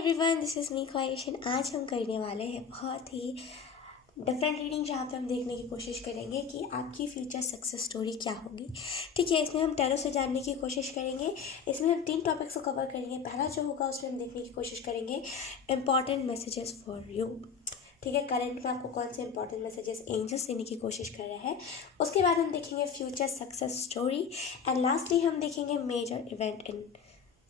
Everyone, this is me क्वाइशन। आज हम करने वाले हैं बहुत ही डिफरेंट रीडिंग, जहाँ पे हम देखने की कोशिश करेंगे कि आपकी फ्यूचर सक्सेस स्टोरी क्या होगी। ठीक है, इसमें हम टैरो से जानने की कोशिश करेंगे। इसमें हम 3 टॉपिक्स को कवर करेंगे। पहला जो होगा उसमें हम देखने की कोशिश करेंगे इंपॉर्टेंट मैसेजेस फॉर यू। ठीक है, करंट में आपको कौन से इंपॉर्टेंट मैसेजेस एंजल्स देने की कोशिश कर रहे हैं। उसके बाद हम देखेंगे future success story and lastly हम देखेंगे major event in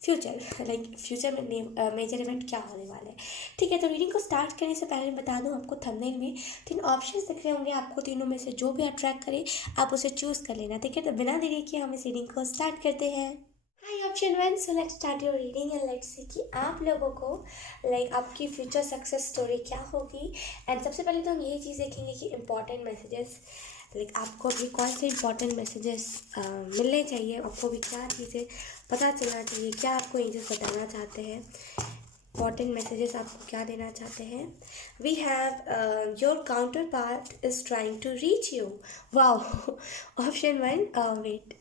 future, like future में मेजर इवेंट क्या होने वाला है। ठीक है, तो रीडिंग को स्टार्ट करने से पहले बता दूं आपको, थंबनेल में 3 ऑप्शंस दिख रहे होंगे। आपको तीनों में से जो भी अट्रैक्ट करे आप उसे चूज़ कर लेना। ठीक है, तो बिना देरी किए हम इस रीडिंग को स्टार्ट करते हैं। Hi option 1, so let's start your reading and let's see कि आप लोगों को लाइक आपकी फ्यूचर सक्सेस स्टोरी क्या होगी। एंड सबसे पहले तो हम यही चीज़ देखेंगे कि इंपॉर्टेंट मैसेजेस, लाइक आपको अभी कौन से इंपॉर्टेंट मैसेजेस मिलने चाहिए, आपको भी क्या चीज़ें पता चलना चाहिए, क्या आपको एंजल्स बताना चाहते हैं, इंपॉर्टेंट मैसेजेस आपको क्या देना चाहते हैं। We have your counterpart is trying to reach you. Wow, option 1, wait.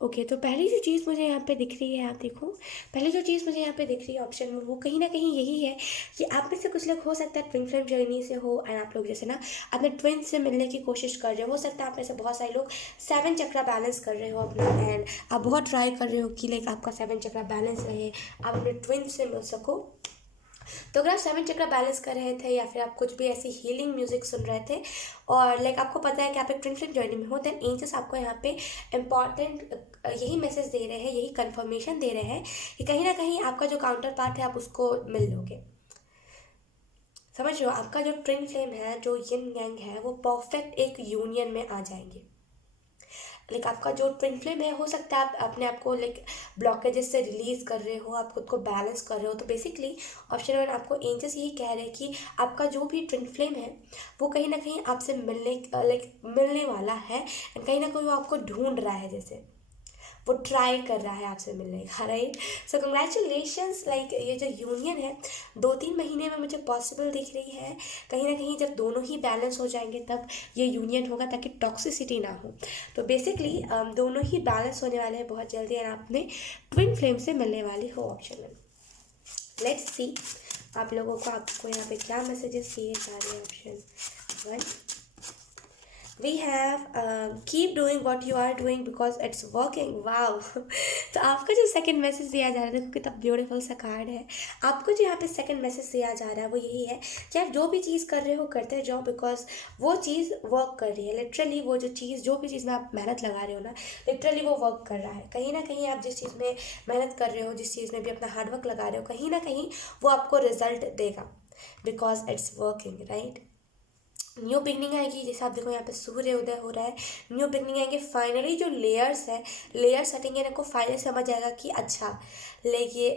Okay, तो पहली जो चीज़ मुझे यहाँ पे दिख रही है, आप देखो, पहली जो चीज़ मुझे यहाँ पे दिख रही है ऑप्शन में, वो कहीं ना कहीं यही है कि आप में से कुछ लोग हो सकता है ट्विन फ्लेम जर्नी से हो। एंड आप लोग जैसे ना अपने ट्विन से मिलने की कोशिश कर रहे हो सकता है आप में से बहुत सारे लोग 7 चक्रा बैलेंस कर रहे हो अपना। एंड आप बहुत ट्राई कर रहे हो कि लाइक आपका 7 चक्रा बैलेंस रहे, आप अपने ट्विन से मिल सको। तो अगर आप 7 चक्र बैलेंस कर रहे थे या फिर आप कुछ भी ऐसी हीलिंग म्यूजिक सुन रहे थे और लाइक आपको पता है कि आप एक ट्विन फ्लेम जर्नी में हो, देन एंजल्स आपको यहाँ पे इम्पॉर्टेंट यही मैसेज दे रहे हैं, यही कंफर्मेशन दे रहे हैं कि कहीं ना कहीं आपका जो काउंटर पार्ट है आप उसको मिल लोगे। समझ रहे हो, आपका जो ट्विन फ्लेम है, जो यिन यांग है, वो परफेक्ट एक यूनियन में आ जाएंगे। लाइक आपका जो ट्विन फ्लेम है, हो सकता है आप अपने आप को लाइक ब्लॉकेजेस से रिलीज कर रहे हो, आप खुद को बैलेंस कर रहे हो। तो बेसिकली ऑप्शन 1 आपको एंजल्स यही कह रहे हैं कि आपका जो भी ट्विन फ्लेम है वो कहीं ना कहीं आपसे मिलने वाला है। एंड कहीं ना कहीं वो आपको ढूंढ रहा है, जैसे वो ट्राई कर रहा है आपसे मिलने का, राइट। सो कंग्रेचुलेशंस, लाइक ये जो यूनियन है 2-3 महीने में मुझे पॉसिबल दिख रही है। कहीं ना कहीं जब दोनों ही बैलेंस हो जाएंगे तब ये यूनियन होगा, ताकि टॉक्सिसिटी ना हो। तो बेसिकली दोनों ही बैलेंस होने वाले हैं बहुत जल्दी, और आप अपने ट्विन फ्लेम से मिलने वाली हो ऑप्शन में। लेट्स सी आप लोगों को आपको यहाँ पे क्या मैसेजेस दिए जा रहे हैं। Option 1, we have keep doing what you are doing because it's working. wow तो आपका जो सेकंड मैसेज दिया जा रहा है, देखो कितना ब्यूटीफुल सा कार्ड है। आपको जो यहाँ पे सेकंड मैसेज दिया जा रहा है वो यही है कि आप जो भी चीज़ कर रहे हो करते जाओ, बिकॉज वो चीज़ वर्क कर रही है। लिटरली वो जो चीज़, जो भी चीज़ में आप मेहनत लगा रहे हो ना, लिटरली वो वर्क कर रहा है। कहीं ना कहीं आप जिस चीज़ में मेहनत कर रहे हो, जिस चीज़ में भी अपना हार्डवर्क लगा रहे हो, कहीं ना कहीं वो आपको रिजल्ट देगा, because it's working, right. New beginning आएगी, जैसे आप देखो यहाँ पे सूर्य उदय हो रहा है, न्यू बिगनिंग आएंगे। फाइनली जो लेयर्स है, लेयर्स हटेंगे, इनको फाइनली समझ आएगा कि अच्छा लाइक ये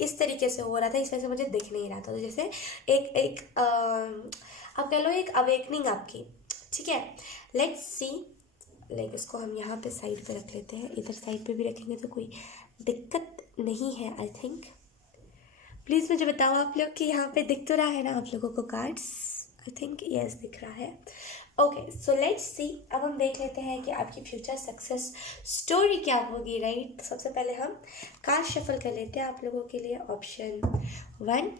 इस तरीके से हो रहा था, इस वजह से मुझे दिख नहीं रहा था। तो जैसे एक एक आप कह लो एक अवेकनिंग आपकी। ठीक है, लेट्स सी, लाइक इसको हम यहाँ पे साइड पे रख लेते हैं, इधर साइड पे भी रखेंगे तो कोई दिक्कत नहीं है आई थिंक। प्लीज़ मुझे बताओ आप लोग कि यहाँ पे दिख तो रहा है ना आप लोगों को कार्ड्स। आई थिंक यस दिख रहा है। ओके, सो लेट्स सी, अब हम देख लेते हैं कि आपकी फ्यूचर सक्सेस स्टोरी क्या होगी, राइट। तो सबसे पहले हम कार्ड शफल कर लेते हैं आप लोगों के लिए। Option 1,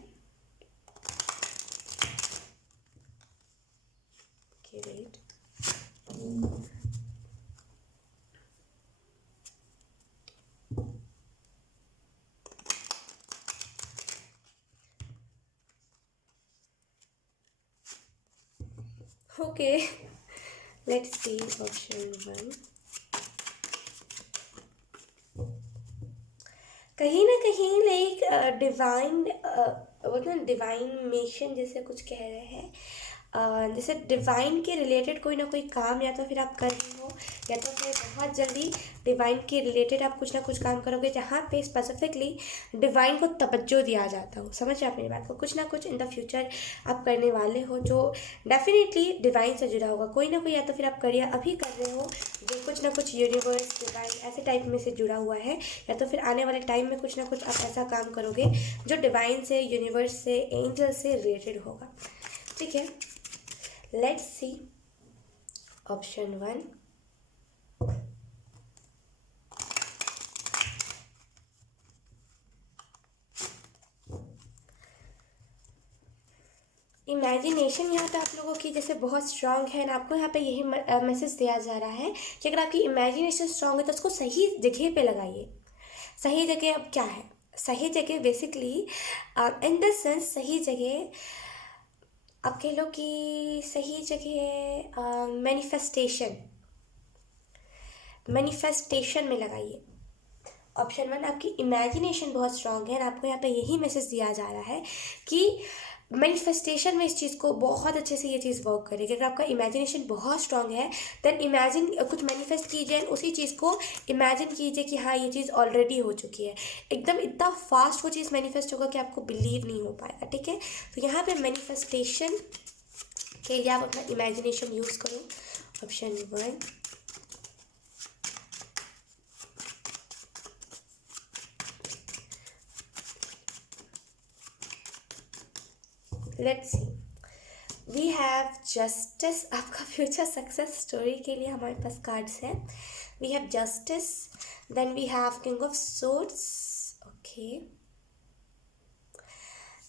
okay right. Okay, let's see option 1। कहीं ना कहीं लाइक डिवाइन, वो ना डिवाइन मिशन जैसे कुछ कह रहे हैं। जैसे डिवाइन के रिलेटेड कोई ना कोई काम या तो फिर आप कर रहे हो, या तो फिर बहुत जल्दी डिवाइन के रिलेटेड आप कुछ ना कुछ काम करोगे, जहाँ पे स्पेसिफिकली डिवाइन को तवज्जो दिया जाता हो। समझ रहे आप मेरी बात को, कुछ ना कुछ इन द फ्यूचर आप करने वाले हो जो डेफिनेटली डिवाइन से जुड़ा होगा। कोई ना कोई, या तो फिर आप करियर अभी कर रहे हो जो कुछ ना कुछ यूनिवर्स, डिवाइन ऐसे टाइप में से जुड़ा हुआ है, या तो फिर आने वाले टाइम में कुछ ना कुछ आप ऐसा काम करोगे जो डिवाइन से, यूनिवर्स से, एंजल से रिलेटेड होगा। ठीक है, लेट्स सी ऑप्शन 1, इमेजिनेशन यहाँ पे आप लोगों की जैसे बहुत स्ट्रांग है ना, आपको यहाँ पे यही मैसेज दिया जा रहा है कि अगर आपकी इमेजिनेशन स्ट्रांग है तो उसको सही जगह पे लगाइए। सही जगह अब क्या है? सही जगह बेसिकली इन द सेंस सही जगह आप कह लो कि सही जगह मैनिफेस्टेशन मैनिफेस्टेशन में लगाइए। ऑप्शन 1, आपकी इमेजिनेशन बहुत स्ट्रांग है और आपको यहाँ पे यही मैसेज दिया जा रहा है कि मैनिफेस्टेशन में इस चीज़ को बहुत अच्छे से ये चीज़ वर्क करेगी। अगर आपका इमेजिनेशन बहुत स्ट्रांग है देन इमेजिन कुछ मैनिफेस्ट कीजिए, उसी चीज़ को इमेजिन कीजिए कि हाँ ये चीज़ ऑलरेडी हो चुकी है। एकदम इतना फास्ट वो चीज़ मैनिफेस्ट होगा कि आपको बिलीव नहीं हो पाएगा। ठीक है, तो यहाँ पे मैनिफेस्टेशन के लिए आप अपना इमेजिनेशन यूज़ करो। Option 1, let's see, we have justice. आपका फ्यूचर सक्सेस स्टोरी के लिए हमारे पास कार्ड्स हैं। We have justice, then we have king of swords, okay,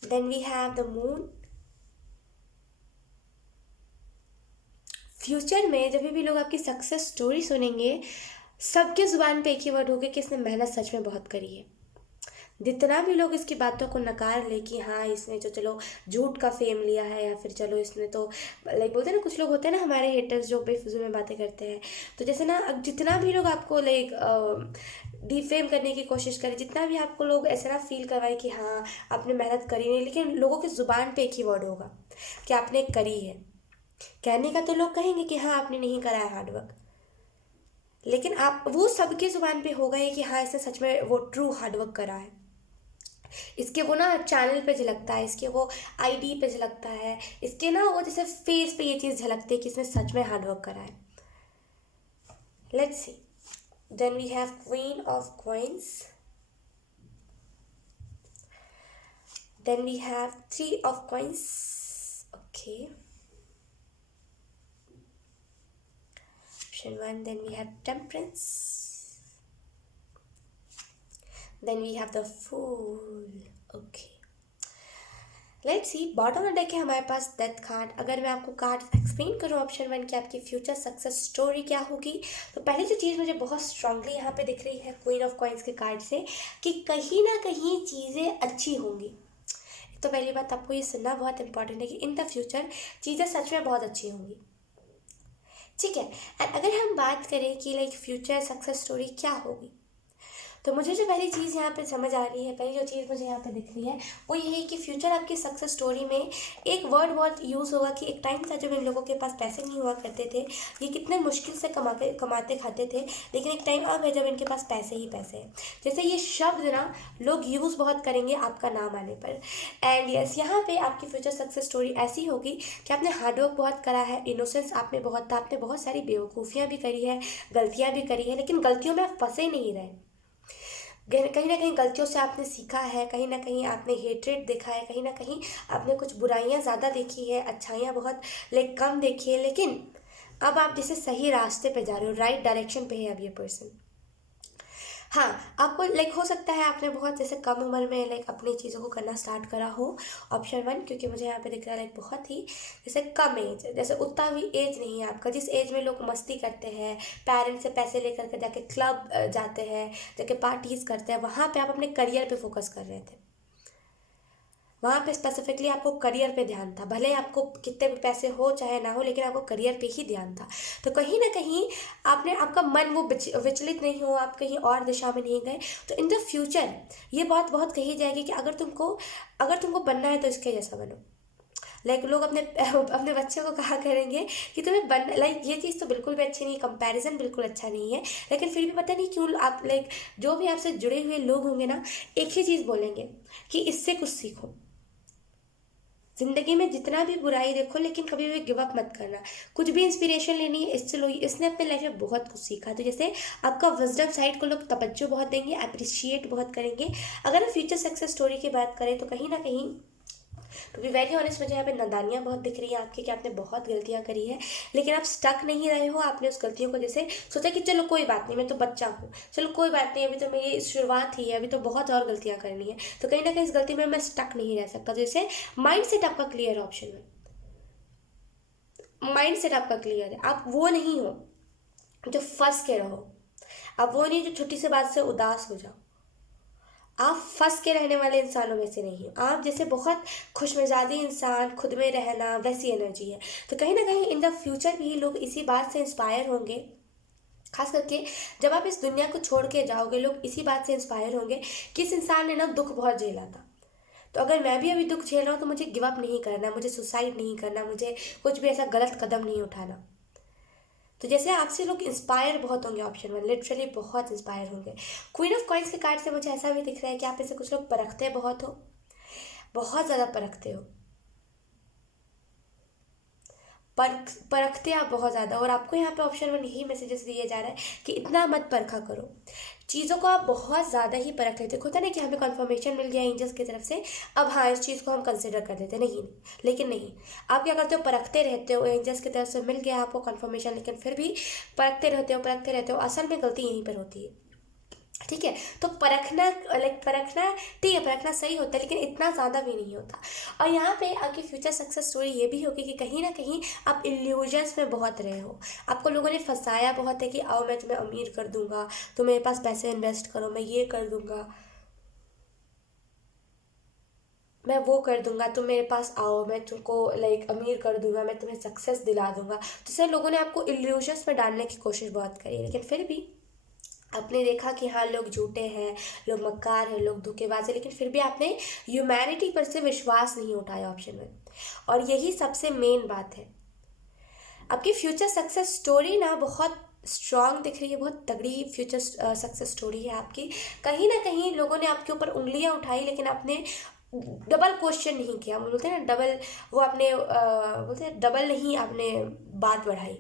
then we have the moon. Future में जब भी लोग आपकी सक्सेस स्टोरी सुनेंगे सबके ज़ुबान पे एक ही वर्ड होगा कि इसने मेहनत सच में बहुत करी है। जितना भी लोग इसकी बातों को नकार ले कि हाँ इसने जो चलो झूठ का फेम लिया है, या फिर चलो इसने तो लाइक बोलते हैं ना, कुछ लोग होते हैं ना हमारे हेटर्स जो बेफिजूल में बातें करते हैं, तो जैसे ना अब जितना भी लोग आपको लाइक डिफेम करने की कोशिश करें, जितना भी आपको लोग ऐसा ना फील करवाए कि हाँ आपने मेहनत करी नहीं, लेकिन लोगों की ज़ुबान पे एक ही वर्ड होगा कि आपने करी है। कहने का तो लोग कहेंगे कि हाँ आपने नहीं करा है हार्डवर्क, लेकिन आप वो सबके ज़ुबान पे होगा ये कि हाँ इसने सच में वो ट्रू हार्डवर्क करा है। इसके वो ना चैनल पे झलकता है, इसके वो आईडी पे झलकता है, इसके ना वो जैसे फेस पे ये चीज़ झलकती है कि इसने सच में हार्डवर्क करा है। Let's see, then we have queen of coins, then we have 3 of coins, okay, option 1, then we have temperance, then we have the fool, okay, let's see, bottom of deck है हमारे पास death card. अगर मैं आपको card explain करूँ option 1 की आपकी future success story क्या होगी, तो पहली जो चीज़ मुझे बहुत स्ट्रांगली यहाँ पे दिख रही है क्वीन ऑफ कॉइंस के कार्ड से कि कहीं ना कहीं चीज़ें अच्छी होंगी। तो पहली बात आपको ये सुनना बहुत इंपॉर्टेंट है कि इन द फ्यूचर चीज़ें सच में बहुत अच्छी होंगी। ठीक है, एंड अगर हम बात करें कि लाइक फ्यूचर सक्सेस स्टोरी क्या होगी, तो मुझे जो पहली चीज़ यहाँ पे समझ आ रही है, पहली जो चीज़ मुझे यहाँ पे दिख रही है वो ये है कि फ्यूचर आपकी सक्सेस स्टोरी में एक वर्ड बहुत यूज़ होगा कि एक टाइम था जब इन लोगों के पास पैसे नहीं हुआ करते थे, ये कितने मुश्किल से कमाते खाते थे, लेकिन एक टाइम अब है जब इनके पास पैसे ही पैसे हैं। जैसे ये शब्द ना लोग यूज़ बहुत करेंगे आपका नाम आने पर। एंड यस, यहाँ पे आपकी फ्यूचर सक्सेस स्टोरी ऐसी होगी कि आपने हार्डवर्क बहुत करा है, इनोसेंस आप में बहुत था, आपने बहुत सारी बेवकूफ़ियाँ भी करी है, गलतियाँ भी करी है, लेकिन गलतियों में आप फंसे नहीं रहे। कहीं ना कहीं गलतियों से आपने सीखा है, कहीं ना कहीं आपने हेट्रेड देखा है, कहीं ना कहीं आपने कुछ बुराइयां ज़्यादा देखी है, अच्छाइयां बहुत लाइक कम देखी है, लेकिन अब आप जैसे सही रास्ते पे जा रहे हो, राइट डायरेक्शन पे है अब ये पर्सन। हाँ, आपको लाइक हो सकता है आपने बहुत जैसे कम उम्र में लाइक अपनी चीज़ों को करना स्टार्ट करा हो, ऑप्शन 1, क्योंकि मुझे यहाँ पे दिख रहा है लाइक बहुत ही जैसे कम एज, जैसे उतना भी एज नहीं है आपका जिस एज में लोग मस्ती करते हैं, पेरेंट्स से पैसे लेकर के जाके क्लब जाते हैं, जाके पार्टीज़ करते हैं, वहाँ पे आप अपने करियर पे फोकस कर रहे थे। वहाँ पे स्पेसिफिकली आपको करियर पे ध्यान था, भले आपको कितने भी पैसे हो चाहे ना हो, लेकिन आपको करियर पे ही ध्यान था। तो कहीं ना कहीं आपने आपका मन वो विचलित नहीं हो, आप कहीं और दिशा में नहीं गए। तो इन द फ्यूचर ये बात बहुत कही जाएगी कि अगर तुमको बनना है तो इसके जैसा बनो। लाइक लोग अपने अपने बच्चों को कहा करेंगे कि तुम्हें बन लाइक ये चीज़ तो बिल्कुल भी अच्छी नहीं, कंपैरिजन बिल्कुल अच्छा नहीं है, लेकिन फिर भी पता नहीं क्यों आप लाइक जो भी आपसे जुड़े हुए लोग होंगे ना एक ही चीज़ बोलेंगे कि इससे कुछ सीखो। जिंदगी में जितना भी बुराई देखो लेकिन कभी भी गिव अप मत करना, कुछ भी इंस्पिरेशन लेनी है इससे लो, इसने अपने लाइफ में बहुत कुछ सीखा। तो जैसे आपका विजडम साइड को लोग तवज्जो बहुत देंगे, अप्रिशिएट बहुत करेंगे। अगर हम फ्यूचर सक्सेस स्टोरी की बात करें तो कहीं ना कहीं टू बी वेरी ऑनेस्ट मुझे यहाँ पे नादानियाँ बहुत दिख रही हैं आपकी, कि आपने बहुत गलतियाँ करी है, लेकिन आप स्टक नहीं रहे हो। आपने उस गलतियों को जैसे सोचा कि चलो कोई बात नहीं, मैं तो बच्चा हूँ, चलो कोई बात नहीं, अभी तो मेरी शुरुआत ही है, अभी तो बहुत और गलतियाँ करनी है, तो कहीं ना कहीं इस गलती में मैं स्टक नहीं रह सकता। जैसे माइंड सेट आपका क्लियर है, ऑप्शन में माइंड सेट आपका क्लियर है। आप वो नहीं हो जो फंस के रहो, आप वो नहीं जो छोटी सी बात से उदास हो जाओ, आप फंस के रहने वाले इंसानों में से नहीं हो। आप जैसे बहुत खुशमिजाजी इंसान, खुद में रहना, वैसी एनर्जी है। तो कहीं ना कहीं इन द फ्यूचर भी लोग इसी बात से इंस्पायर होंगे, खास करके जब आप इस दुनिया को छोड़ के जाओगे, लोग इसी बात से इंस्पायर होंगे कि इस इंसान ने ना दुख बहुत झेला था। तो अगर मैं भी अभी दुख झेल रहा हूँ तो मुझे गिव अप नहीं करना, मुझे सुसाइड नहीं करना, मुझे कुछ भी ऐसा गलत कदम नहीं उठाना। तो जैसे आपसे लोग इंस्पायर बहुत होंगे, ऑप्शन में लिटरली बहुत इंस्पायर होंगे। क्वीन ऑफ कॉइन्स के कार्ड से मुझे ऐसा भी दिख रहा है कि आप ऐसे कुछ लोग परखते बहुत हो, बहुत ज़्यादा परखते हो, परखते आप बहुत ज़्यादा। और आपको यहाँ पे ऑप्शन में यही मैसेजेस दिए जा रहा है कि इतना मत परखा करो, चीज़ों को आप बहुत ज़्यादा ही परख लेते हो। होता है ना कि हमें कंफर्मेशन मिल गया एंजल्स की तरफ से, अब हाँ इस चीज़ को हम कंसिडर कर लेते हैं, नहीं, लेकिन नहीं, आप क्या करते हो, परखते रहते हो। एंजल्स की तरफ से मिल गया आपको कंफर्मेशन, लेकिन फिर भी परखते रहते हो, परखते रहते हो। असल में गलती यहीं पर होती है, ठीक है। तो परखना, लाइक परखना ठीक है, परखना सही होता है, लेकिन इतना ज़्यादा भी नहीं होता। और यहाँ पे आपकी फ्यूचर सक्सेस स्टोरी ये भी होगी कि कहीं ना कहीं आप इल्यूजन्स में बहुत रहे हो, आपको लोगों ने फंसाया बहुत है कि आओ मैं तुम्हें अमीर कर दूंगा, तो मेरे पास पैसे इन्वेस्ट करो, मैं ये कर दूंगा, मैं वो कर दूंगा, तुम मेरे पास आओ, मैं तुमको लाइक अमीर कर दूंगा, मैं तुम्हें सक्सेस दिला दूंगा। तो सर लोगों ने आपको इल्यूजन्स में डालने की कोशिश बहुत करी, लेकिन फिर भी आपने देखा कि हाँ लोग झूठे हैं, लोग मक्कार हैं, लोग धोखेबाज हैं, लेकिन फिर भी आपने ह्यूमैनिटी पर से विश्वास नहीं उठाया, ऑप्शन में। और यही सबसे मेन बात है। आपकी फ्यूचर सक्सेस स्टोरी ना बहुत स्ट्रांग दिख रही है, बहुत तगड़ी फ्यूचर सक्सेस स्टोरी है आपकी। कहीं ना कहीं लोगों ने आपके ऊपर उंगलियां उठाई, लेकिन आपने डबल क्वेश्चन नहीं किया, बोलते हैं ना डबल, वो आपने बोलते हैं डबल नहीं आपने बात बढ़ाई।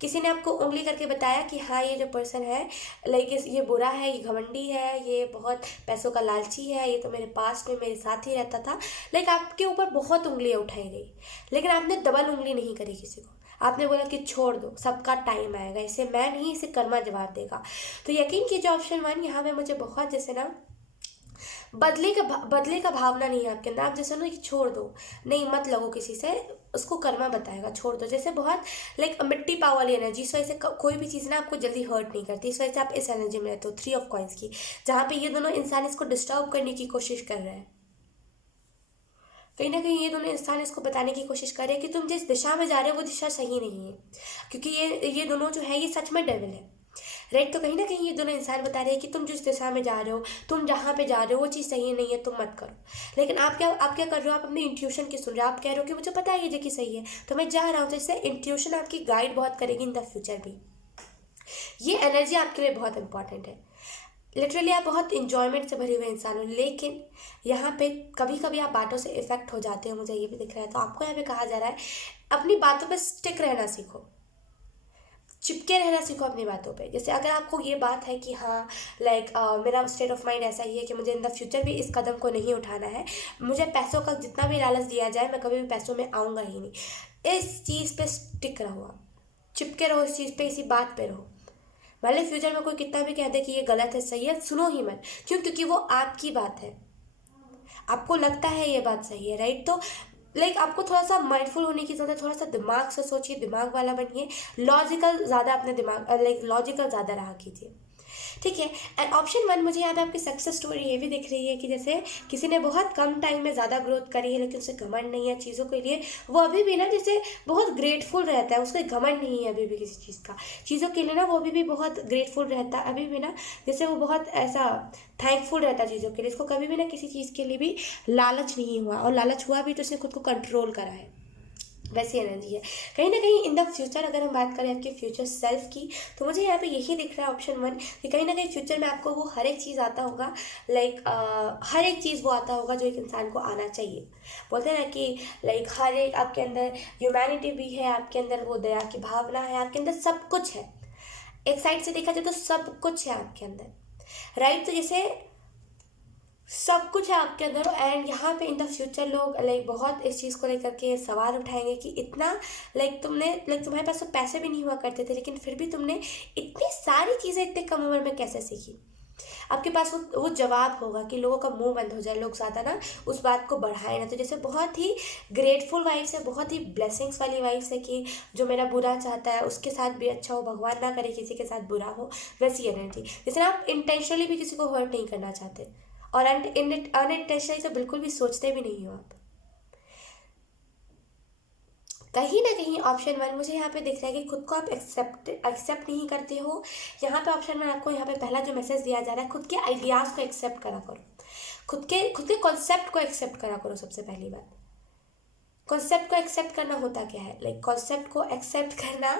किसी ने आपको उंगली करके बताया कि हाँ ये जो पर्सन है, लाइक ये बुरा है, ये घमंडी है, ये बहुत पैसों का लालची है, ये तो मेरे पास में मेरे साथ ही रहता था, लाइक आपके ऊपर बहुत उंगलियां उठाई गई, लेकिन आपने डबल उंगली नहीं करी किसी को। आपने बोला कि छोड़ दो, सबका टाइम आएगा, इसे मैं नहीं, इसे कर्मा जवाब देगा। तो यकीन कीजिए ऑप्शन वन, यहाँ पे मुझे बहुत जैसे ना बदले का भावना नहीं है आपके अंदर। आप जैसे ना कि छोड़ दो, नहीं मत लगो किसी से, उसको कर्मा बताएगा, छोड़ दो। जैसे बहुत लाइक मिट्टी पाव वाली एनर्जी, इस वजह से कोई भी चीज़ ना आपको जल्दी हर्ट नहीं करती, इस वजह से आप इस एनर्जी में रहते हो, थ्री ऑफ कॉइन्स की, जहाँ पे ये दोनों इंसान इसको डिस्टर्ब करने की कोशिश कर रहे हैं। कहीं ना कहीं ये दोनों इंसान इसको बताने की कोशिश कर रहे हैं कि तुम जिस दिशा में जा रहे हो वो दिशा सही नहीं है, क्योंकि ये दोनों जो है ये सच में डेविल है, राइट। तो कहीं ना कहीं ये दोनों इंसान बता रहे हैं कि तुम जिस दिशा में जा रहे हो, तुम जहाँ पे जा रहे हो वो चीज़ सही नहीं है, तुम मत करो। लेकिन आप क्या कर रहे हो, आप अपने इंट्यूशन की सुन रहे हो, आप कह रहे हो कि मुझे पता है ये जगह सही है तो मैं जा रहा हूँ। तो इससे इंट्यूशन आपकी गाइड बहुत करेगी इन द फ्यूचर भी। ये एनर्जी आपके लिए बहुत इंपॉर्टेंट है। लिटरली आप बहुत इंजॉयमेंट से भरे हुए इंसान हो, लेकिन यहाँ पे कभी कभी आप बातों से इफेक्ट हो जाते हो, मुझे ये भी दिख रहा है। तो आपको यहाँ पे कहा जा रहा है अपनी बातों पे स्टिक रहना सीखो, चिपके रहना सीखो अपनी बातों पे। जैसे अगर आपको ये बात है कि हाँ लाइक मेरा स्टेट ऑफ माइंड ऐसा ही है कि मुझे इन द फ्यूचर भी इस कदम को नहीं उठाना है, मुझे पैसों का जितना भी लालच दिया जाए मैं कभी भी पैसों में आऊँगा ही नहीं, इस चीज़ पे स्टिक रहो, आप चिपके रहो इस चीज़ पे, इसी बात पे रहो। भले फ्यूचर में कोई कितना भी कह दे कि ये गलत है, सही है, सुनो ही मत। क्यों? क्योंकि वो आपकी बात है, आपको लगता है ये बात सही है, राइट। तो लाइक आपको थोड़ा सा माइंडफुल होने की ज़रूरत है, थोड़ा सा दिमाग से सोचिए, दिमाग वाला बनिए, लॉजिकल ज़्यादा अपने दिमाग लाइक लॉजिकल ज़्यादा रहा कीजिए, ठीक है। एंड ऑप्शन वन, मुझे यहाँ पे आपकी सक्सेस स्टोरी ये भी दिख रही है कि जैसे किसी ने बहुत कम टाइम में ज़्यादा ग्रोथ करी है, लेकिन उसे घमंड नहीं है चीज़ों के लिए, वो अभी भी ना जैसे बहुत ग्रेटफुल रहता है, उसको घमंड नहीं है अभी भी किसी चीज़ का, चीज़ों के लिए ना वो अभी भी बहुत ग्रेटफुल रहता है अभी भी ना, जैसे वो बहुत ऐसा थैंकफुल रहता है चीज़ों के लिए, इसको कभी भी ना किसी चीज़ के लिए भी लालच नहीं हुआ, और लालच हुआ भी तो उसने खुद को कंट्रोल करा है, वैसी एनर्जी है। कहीं ना कहीं इन द फ्यूचर अगर हम बात करें आपके फ्यूचर सेल्फ की, तो मुझे यहाँ पे यही दिख रहा है ऑप्शन वन, कि कहीं ना कहीं फ्यूचर में आपको वो हर एक चीज़ आता होगा, लाइक हर एक चीज़ वो आता होगा जो एक इंसान को आना चाहिए। बोलते हैं ना कि लाइक हर एक आपके अंदर ह्यूमैनिटी भी है, आपके अंदर वो दया की भावना है, आपके अंदर सब कुछ है, एक साइड से देखा जाए तो सब कुछ है आपके अंदर, राइट। तो जैसे सब कुछ है आपके अंदर। एंड यहाँ पे इन द फ्यूचर लोग लाइक बहुत इस चीज़ को लेकर के सवाल उठाएंगे कि इतना लाइक तुम्हारे पास तो पैसे भी नहीं हुआ करते थे, लेकिन फिर भी तुमने इतनी सारी चीज़ें इतने कम उम्र में कैसे सीखी। आपके पास वो जवाब होगा कि लोगों का मुंह बंद हो जाए, लोग ज़्यादा ना उस बात को बढ़ाए ना। तो जैसे बहुत ही ग्रेटफुल वाइफ्स है, बहुत ही ब्लेसिंग्स वाली वाइफ्स है कि जो मेरा बुरा चाहता है उसके साथ भी अच्छा हो, भगवान ना करे किसी के साथ बुरा हो, वैसी एनर्जी। जैसे आप इंटेंशनली भी किसी को हर्ट नहीं करना चाहते, और अनइंटेंशनली तो बिल्कुल भी सोचते भी नहीं हो आप। कहीं ना कहीं ऑप्शन वन मुझे यहाँ पे दिख रहा है कि खुद को आप एक्सेप्ट नहीं करते हो। यहाँ पे ऑप्शन वन आपको यहाँ पे पहला जो मैसेज दिया जा रहा है, खुद के आइडियाज़ को एक्सेप्ट करा करो, खुद के कॉन्सेप्ट को एक्सेप्ट करा करो। सबसे पहली बात, कॉन्सेप्ट को एक्सेप्ट करना होता क्या है, लाइक कॉन्सेप्ट को एक्सेप्ट करना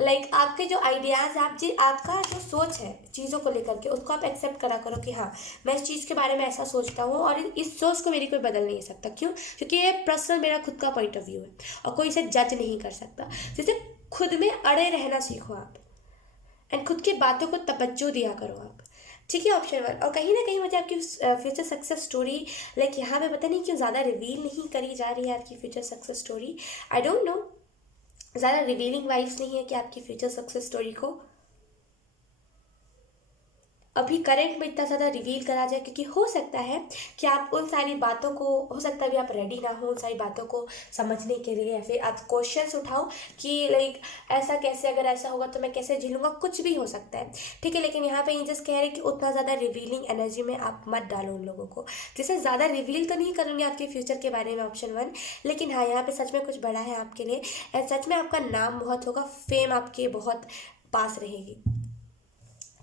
लाइक आपके जो आइडियाज़, आपका जो सोच है चीज़ों को लेकर के, उसको आप एक्सेप्ट करा करो कि हाँ मैं इस चीज़ के बारे में ऐसा सोचता हूँ और इस सोच को मेरी कोई बदल नहीं सकता। क्यों? क्योंकि ये पर्सनल मेरा खुद का पॉइंट ऑफ व्यू है और कोई इसे जज नहीं कर सकता। जैसे खुद में अड़े रहना सीखो आप, एंड खुद की बातों को तवज्जो दिया करो आप। ठीक है, ऑप्शन वन। और कहीं ना कहीं मुझे आपकी फ्यूचर सक्सेस स्टोरी लाइक यहाँ पे पता नहीं क्यों ज़्यादा रिवील नहीं करी जा रही है आपकी future success story. I don't no, ज़्यादा रिवीलिंग वाइब्स नहीं है कि आपकी फ्यूचर सक्सेस स्टोरी को अभी करंट में इतना ज़्यादा रिवील करा जाए, क्योंकि हो सकता है कि आप उन सारी बातों को, हो सकता है अभी आप रेडी ना हो उन सारी बातों को समझने के लिए, या फिर आप क्वेश्चंस उठाओ कि लाइक ऐसा कैसे, अगर ऐसा होगा तो मैं कैसे झेलूंगा, कुछ भी हो सकता है। ठीक है, लेकिन यहाँ पे ये जस्ट कह रहे हैं कि उतना ज़्यादा रिवीलिंग एनर्जी में आप मत डालो उन लोगों को। जैसे ज़्यादा रिवील तो नहीं करूँगी आपके फ्यूचर के बारे में ऑप्शन वन, लेकिन हाँ यहाँ पे सच में कुछ बड़ा है आपके लिए, एंड सच में आपका नाम बहुत होगा, फेम आपके बहुत पास रहेगी।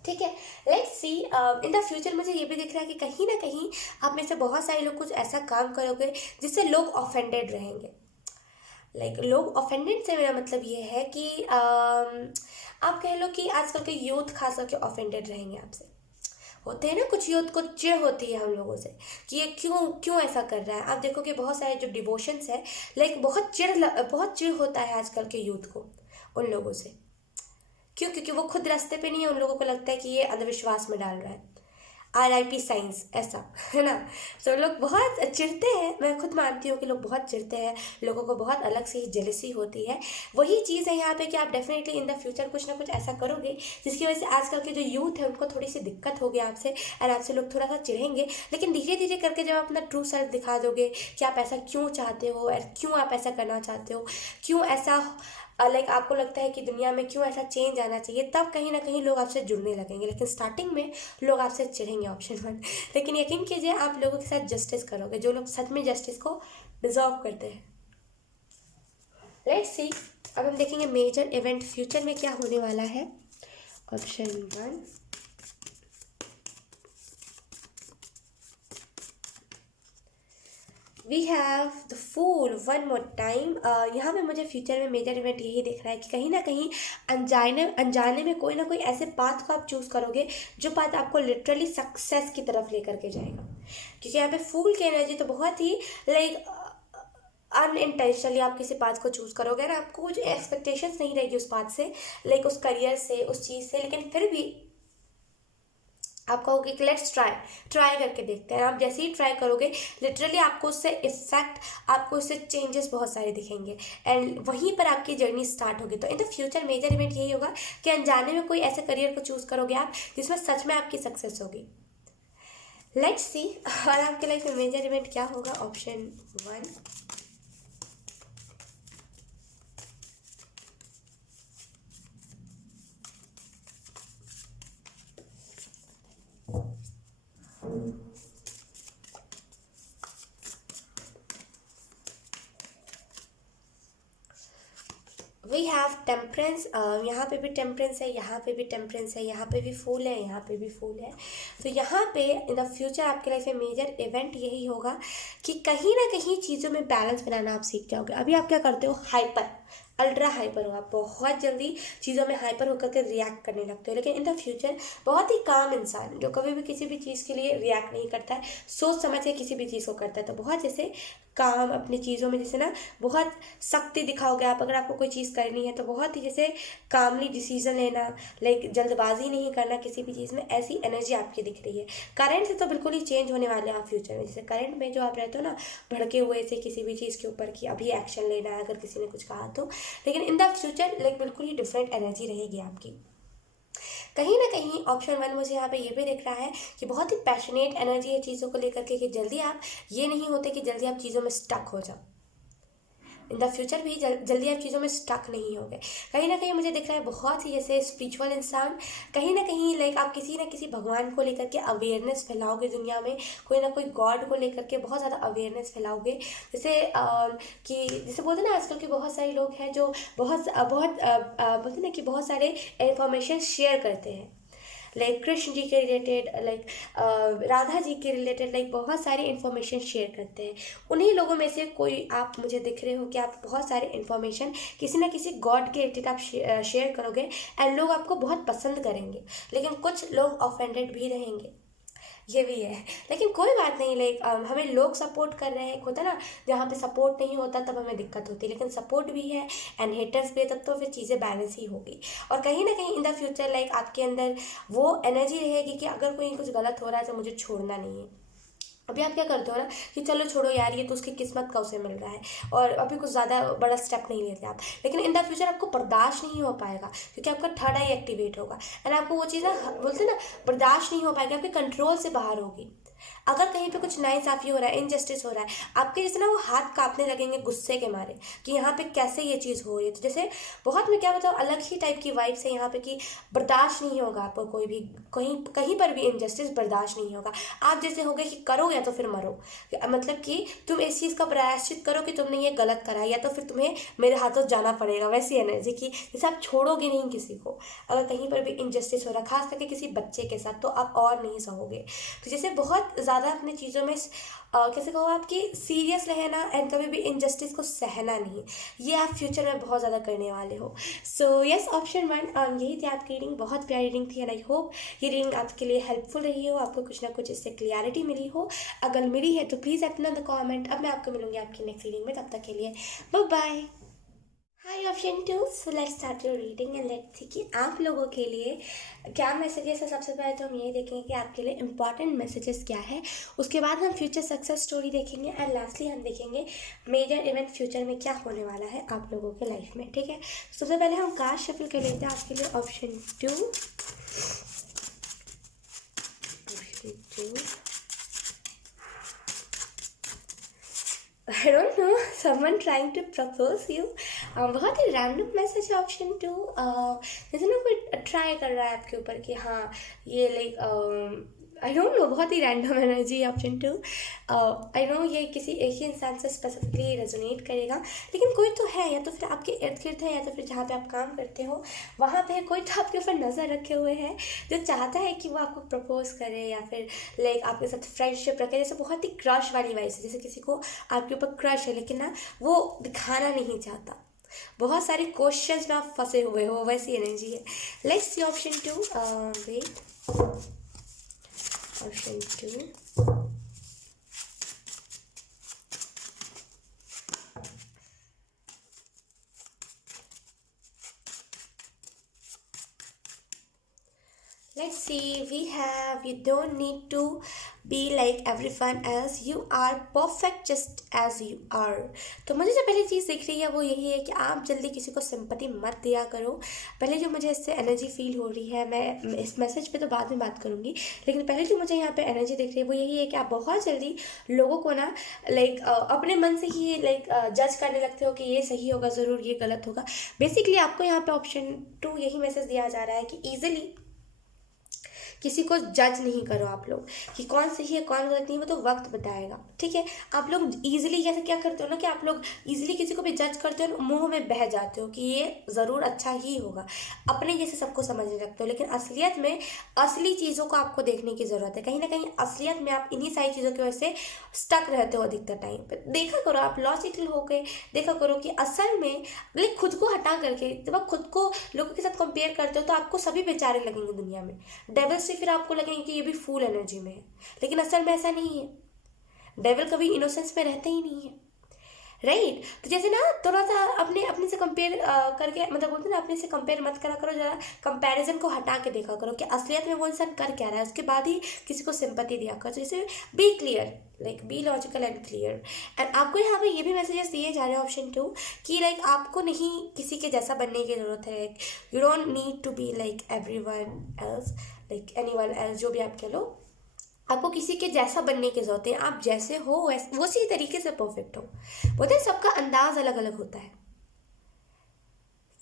ठीक है, let's see in the future मुझे ये भी दिख रहा है कि कहीं ना कहीं आप में से बहुत सारे लोग कुछ ऐसा काम करोगे जिससे लोग ऑफेंडेड रहेंगे। लोग ऑफेंडेड से मेरा मतलब ये है कि आप कह लो कि आजकल के यूथ खास करके ऑफेंडेड रहेंगे आपसे। होते हैं ना कुछ यूथ को चिढ़ होती है हम लोगों से कि ये क्यों क्यों ऐसा कर रहा है। आप देखो कि बहुत सारे जो डिवोशंस है, बहुत चिढ़ होता है आजकल के यूथ को उन लोगों से। क्यों? क्योंकि वो खुद रास्ते पे नहीं है, उन लोगों को लगता है कि ये अंधविश्वास में डाल रहा है। RIP साइंस, ऐसा है ना। तो लोग बहुत चिढ़ते हैं, मैं खुद मानती हूँ कि लोग बहुत चिढ़ते हैं, लोगों को बहुत अलग से ही जेलसी होती है। वही चीज़ है यहाँ पे कि आप डेफिनेटली इन द फ्यूचर कुछ ना कुछ ऐसा करोगे जिसकी वजह से आजकल के जो यूथ है उनको थोड़ी सी दिक्कत होगी आपसे, और आपसे लोग थोड़ा सा चिढ़ेंगे। लेकिन धीरे धीरे करके जब आप अपना ट्रू सेल्फ दिखा दोगे कि आप ऐसा क्यों चाहते हो और क्यों आप ऐसा करना चाहते हो, क्यों ऐसा आपको लगता है कि दुनिया में क्यों ऐसा चेंज आना चाहिए, तब कहीं ना कहीं लोग आपसे जुड़ने लगेंगे। लेकिन स्टार्टिंग में लोग आपसे चिढ़ेंगे ऑप्शन वन। लेकिन यकीन कीजिए आप लोगों के साथ जस्टिस करोगे, जो लोग सच में जस्टिस को डिजर्व करते हैं। लेट्स सी, अब हम देखेंगे मेजर इवेंट फ्यूचर में क्या होने वाला है। Option one, we have the fool one more time. यहाँ पे मुझे फ्यूचर में मेजर इवेंट यही दिख रहा है कि कहीं ना कहीं अनजाने अनजाने में कोई ना कोई ऐसे पाथ को आप चूज़ करोगे जो पाथ आपको लिटरली सक्सेस की तरफ लेकर के जाएगा। क्योंकि यहाँ पे फूल की एनर्जी तो बहुत ही लाइक अनइंटेंशनली आप किसी पाथ को चूज़ करोगे ना, आपको कुछ एक्सपेक्टेशंस नहीं रहेगी उस पाथ से, उस करियर से, उस चीज़ से, लेकिन फिर भी आप कहोगे कि लेट्स ट्राई करके देखते हैं। आप जैसे ही ट्राई करोगे लिटरली आपको उससे इफेक्ट, आपको उससे चेंजेस बहुत सारे दिखेंगे, एंड वहीं पर आपकी जर्नी स्टार्ट होगी। तो in the future major event यही होगा कि अनजाने में कोई ऐसे करियर को चूज़ करोगे आप जिसमें सच में आपकी सक्सेस होगी। लेट्स सी, और आपके लाइफ में मेजर इवेंट क्या होगा। Option one, we have temperance. यहाँ पे भी टेम्परेंस है, यहाँ पे भी टेम्परेंस है, यहाँ पे भी फूल है, यहाँ पे भी फूल है। तो यहाँ पे इन द फ्यूचर आपके लाइफ में मेजर इवेंट यही होगा कि कहीं ना कहीं चीज़ों में बैलेंस बनाना आप सीख जाओगे। अभी आप क्या करते हो, हाइपर अल्ट्रा हाइपर हो, आप बहुत जल्दी चीज़ों में हाइपर होकर के रिएक्ट करने लगते हो। लेकिन इन द फ्यूचर बहुत ही काम इंसान जो कभी भी किसी भी चीज़ के लिए रिएक्ट नहीं करता है, सोच समझ के किसी भी चीज़ को करता है। तो बहुत जैसे काम अपनी चीज़ों में जैसे ना बहुत सख्ती दिखाओगे आप, अगर आपको कोई चीज़ करनी है तो बहुत ही जैसे कामली डिसीजन लेना, लाइक जल्दबाजी नहीं करना किसी भी चीज़ में, ऐसी एनर्जी आपकी दिख रही है। करंट से तो बिल्कुल ही चेंज होने वाले हैं आप फ्यूचर में। जैसे करंट में जो आप रहते हो ना, भड़के हुए से किसी भी चीज़ के ऊपर कि अभी एक्शन लेना है अगर किसी ने कुछ कहा तो, लेकिन इन द फ्यूचर लाइक बिल्कुल ही डिफरेंट एनर्जी रहेगी आपकी। कहीं ना कहीं ऑप्शन वन मुझे यहाँ पे ये भी दिख रहा है कि बहुत ही पैशनेट एनर्जी है चीज़ों को लेकर के, कि जल्दी आप ये नहीं होते कि जल्दी आप चीज़ों में स्टक हो जाओ। इन द फ्यूचर भी जल्दी आप चीज़ों में स्टक नहीं होगे। कहीं ना कहीं मुझे दिख रहा है बहुत ही जैसे स्पिरिचुअल इंसान, कहीं ना कहीं लाइक आप किसी ना किसी भगवान को लेकर के अवेयरनेस फैलाओगे दुनिया में, कोई ना कोई गॉड को लेकर के बहुत ज़्यादा अवेयरनेस फैलाओगे। जैसे कि जैसे बोलते हैं ना आजकल के बहुत सारे लोग हैं जो बोलते हैं ना कि बहुत सारे इन्फॉर्मेशन शेयर करते हैं, लाइक कृष्ण जी के रिलेटेड, लाइक राधा जी के रिलेटेड, लाइक बहुत सारी इन्फॉर्मेशन शेयर करते हैं। उन्हीं लोगों में से कोई आप मुझे दिख रहे हो कि आप बहुत सारे इन्फॉर्मेशन किसी ना किसी गॉड के रिलेटेड आप शेयर करोगे एंड लोग आपको बहुत पसंद करेंगे, लेकिन कुछ लोग ऑफेंडेड भी रहेंगे, ये भी है। लेकिन कोई बात नहीं, लाइक हमें लोग सपोर्ट कर रहे हैं, होता ना जहाँ पे सपोर्ट नहीं होता तब हमें दिक्कत होती है, लेकिन सपोर्ट भी है एंड हेटर्स भी है, तब तो फिर चीज़ें बैलेंस ही होगी। और कहीं ना कहीं इन द फ्यूचर लाइक आपके अंदर वो एनर्जी रहेगी कि अगर कोई कुछ गलत हो रहा है तो मुझे छोड़ना नहीं है। अभी आप क्या करते हो ना कि चलो छोड़ो यार, ये तो उसकी किस्मत का उसे मिल रहा है और अभी कुछ ज़्यादा बड़ा स्टेप नहीं लेते आप, लेकिन इन द फ्यूचर आपको बर्दाश्त नहीं हो पाएगा क्योंकि आपका थर्ड आई एक्टिवेट होगा एंड आपको वो चीज़ ना बोलते हैं ना बर्दाश्त नहीं हो पाएगी, आपके कंट्रोल से बाहर होगी। अगर कहीं पे कुछ नाइंसाफ़ी हो रहा है, इनजस्टिस हो रहा है, आपके जैसे ना वो हाथ कांपने लगेंगे गुस्से के मारे कि यहाँ पे कैसे ये चीज़ हो रही है। तो जैसे बहुत मैं क्या बताऊँ, अलग ही टाइप की वाइब्स है यहाँ पे कि बर्दाश्त नहीं होगा आपको, कोई भी कहीं कहीं पर भी इनजस्टिस बर्दाश्त नहीं होगा। आप जैसे हो गए कि करो या तो फिर मरो, मतलब कि तुम इस चीज़ का प्रायश्चित करो कि तुमने ये गलत करा या तो फिर तुम्हें मेरे हाथों जाना पड़ेगा, वैसी एनर्जी की जैसे आप छोड़ोगे नहीं किसी को। अगर कहीं पर भी इनजस्टिस हो रहा है खास करके किसी बच्चे के साथ, तो आप और नहीं सहोगे। तो जैसे बहुत ज़्यादा अपनी चीज़ों में कैसे कहो आपकी सीरियस रहना एंड कभी भी इनजस्टिस को सहना नहीं, ये आप फ्यूचर में बहुत ज़्यादा करने वाले हो। सो यस, ऑप्शन वन यही थी आपकी रीडिंग, बहुत प्यारी रीडिंग थी एंड आई होप ये रीडिंग आपके लिए हेल्पफुल रही हो, आपको कुछ ना कुछ इससे क्लियरिटी मिली हो। अगर मिली है तो प्लीज़ अपना द कॉमेंट। अब मैं आपको मिलूंगी आपकी नेक्स्ट रीडिंग में, तब तक के लिए bye bye. Hi option two, so let's start your reading and let's see कि आप लोगों के लिए क्या मैसेजेस है। सबसे पहले तो हम ये देखेंगे कि आपके लिए इंपॉर्टेंट मैसेजेस क्या है, उसके बाद हम फ्यूचर सक्सेस स्टोरी देखेंगे एंड लास्टली हम देखेंगे मेजर इवेंट फ्यूचर में क्या होने वाला है आप लोगों के लाइफ में। ठीक है, सबसे पहले हम कार्ड शफल कर लेते हैं आपके लिए। Option two, I don't know, someone trying to propose you। बहुत ही रैंडम मैसेज है ऑप्शन टू। जैसे ना कोई ट्राई कर रहा है आपके ऊपर कि हाँ ये लाइक आई डोंट नो, बहुत ही रैंडम एनर्जी है ऑप्शन टू। आई नो ये किसी एक ही इंसान से स्पेसिफिकली रेजोनेट करेगा, लेकिन कोई तो है, या तो फिर आपके इर्द गिर्द है या तो फिर जहाँ पे आप काम करते हो वहाँ पे कोई तो आपके ऊपर नज़र रखे हुए है जो चाहता है कि वो आपको प्रपोज करे या फिर लाइक आपके साथ फ्रेंडशिप रखे। जैसे बहुत ही क्रश वाली वाइब है, जैसे किसी को आपके ऊपर क्रश है लेकिन ना वो दिखाना नहीं चाहता, बहुत सारे क्वेश्चंस में आप फंसे हुए हो, वैसी एनर्जी है। Let's see option two. Wait, option two, let's see, we have you don't need to be like everyone else, you are perfect just as you are। तो मुझे जो पहली चीज़ दिख रही है वो यही है कि आप जल्दी किसी को सिंपैथी मत दिया करो। पहले जो मुझे इससे एनर्जी फील हो रही है, मैं इस मैसेज पे तो बाद में बात करूँगी, लेकिन पहले जो मुझे यहाँ पे एनर्जी दिख रही है वो यही है कि आप बहुत जल्दी लोगों को ना लाइक अपने मन से ही लाइक जज करने लगते हो कि ये सही होगा ज़रूर, ये गलत होगा। बेसिकली आपको यहाँ पे ऑप्शन टू यही मैसेज दिया जा रहा है कि ईजिली किसी को जज नहीं करो आप लोग कि कौन सही है कौन गलत नहीं, वो तो वक्त बताएगा, ठीक है। आप लोग ईजिली कैसे क्या करते हो ना कि आप लोग ईजिली किसी को भी जज करते हो, मुंह में बह जाते हो कि ये ज़रूर अच्छा ही होगा, अपने जैसे सबको समझने लगते हो। लेकिन असलियत में असली चीज़ों को आपको देखने की ज़रूरत है। कहीं ना कहीं असलियत में आप इन्हीं सारी चीज़ों की वजह से स्टक रहते हो अधिकतर टाइम पे। देखा करो, आप लॉजिकल हो गए, देखा करो कि असल में लाइक खुद को हटा करके जब आप खुद को लोगों के साथ कंपेयर करते हो तो आपको सभी बेचारे लगेंगे दुनिया में। डेविल से फिर आपको लगेंगे कि ये भी फुल एनर्जी में है, लेकिन असल में ऐसा नहीं है। डेविल कभी इनोसेंस में रहते ही नहीं है, राइट। तो जैसे ना थोड़ा सा अपने अपने से कंपेयर करके, मतलब बोलते हैं ना, अपने से कंपेयर मत करा करो, जरा कंपैरिजन को हटा के देखा करो कि असलियत में वो इंसान कर क्या रहा है, उसके बाद ही किसी को सिंपैथी दिया करो। जैसे be clear, like be logical and clear. And आपको यहाँ पे ये भी मैसेजेस दिए जा रहे हैं ऑप्शन 2 कि लाइक आपको नहीं किसी के जैसा बनने की ज़रूरत है। You don't need to be like everyone else, like anyone else, जो भी आप कह लो। आपको किसी के जैसा बनने की जरूरत है, आप जैसे हो वैसे उसी तरीके से परफेक्ट हो। बोलते हैं सबका अंदाज अलग अलग होता है,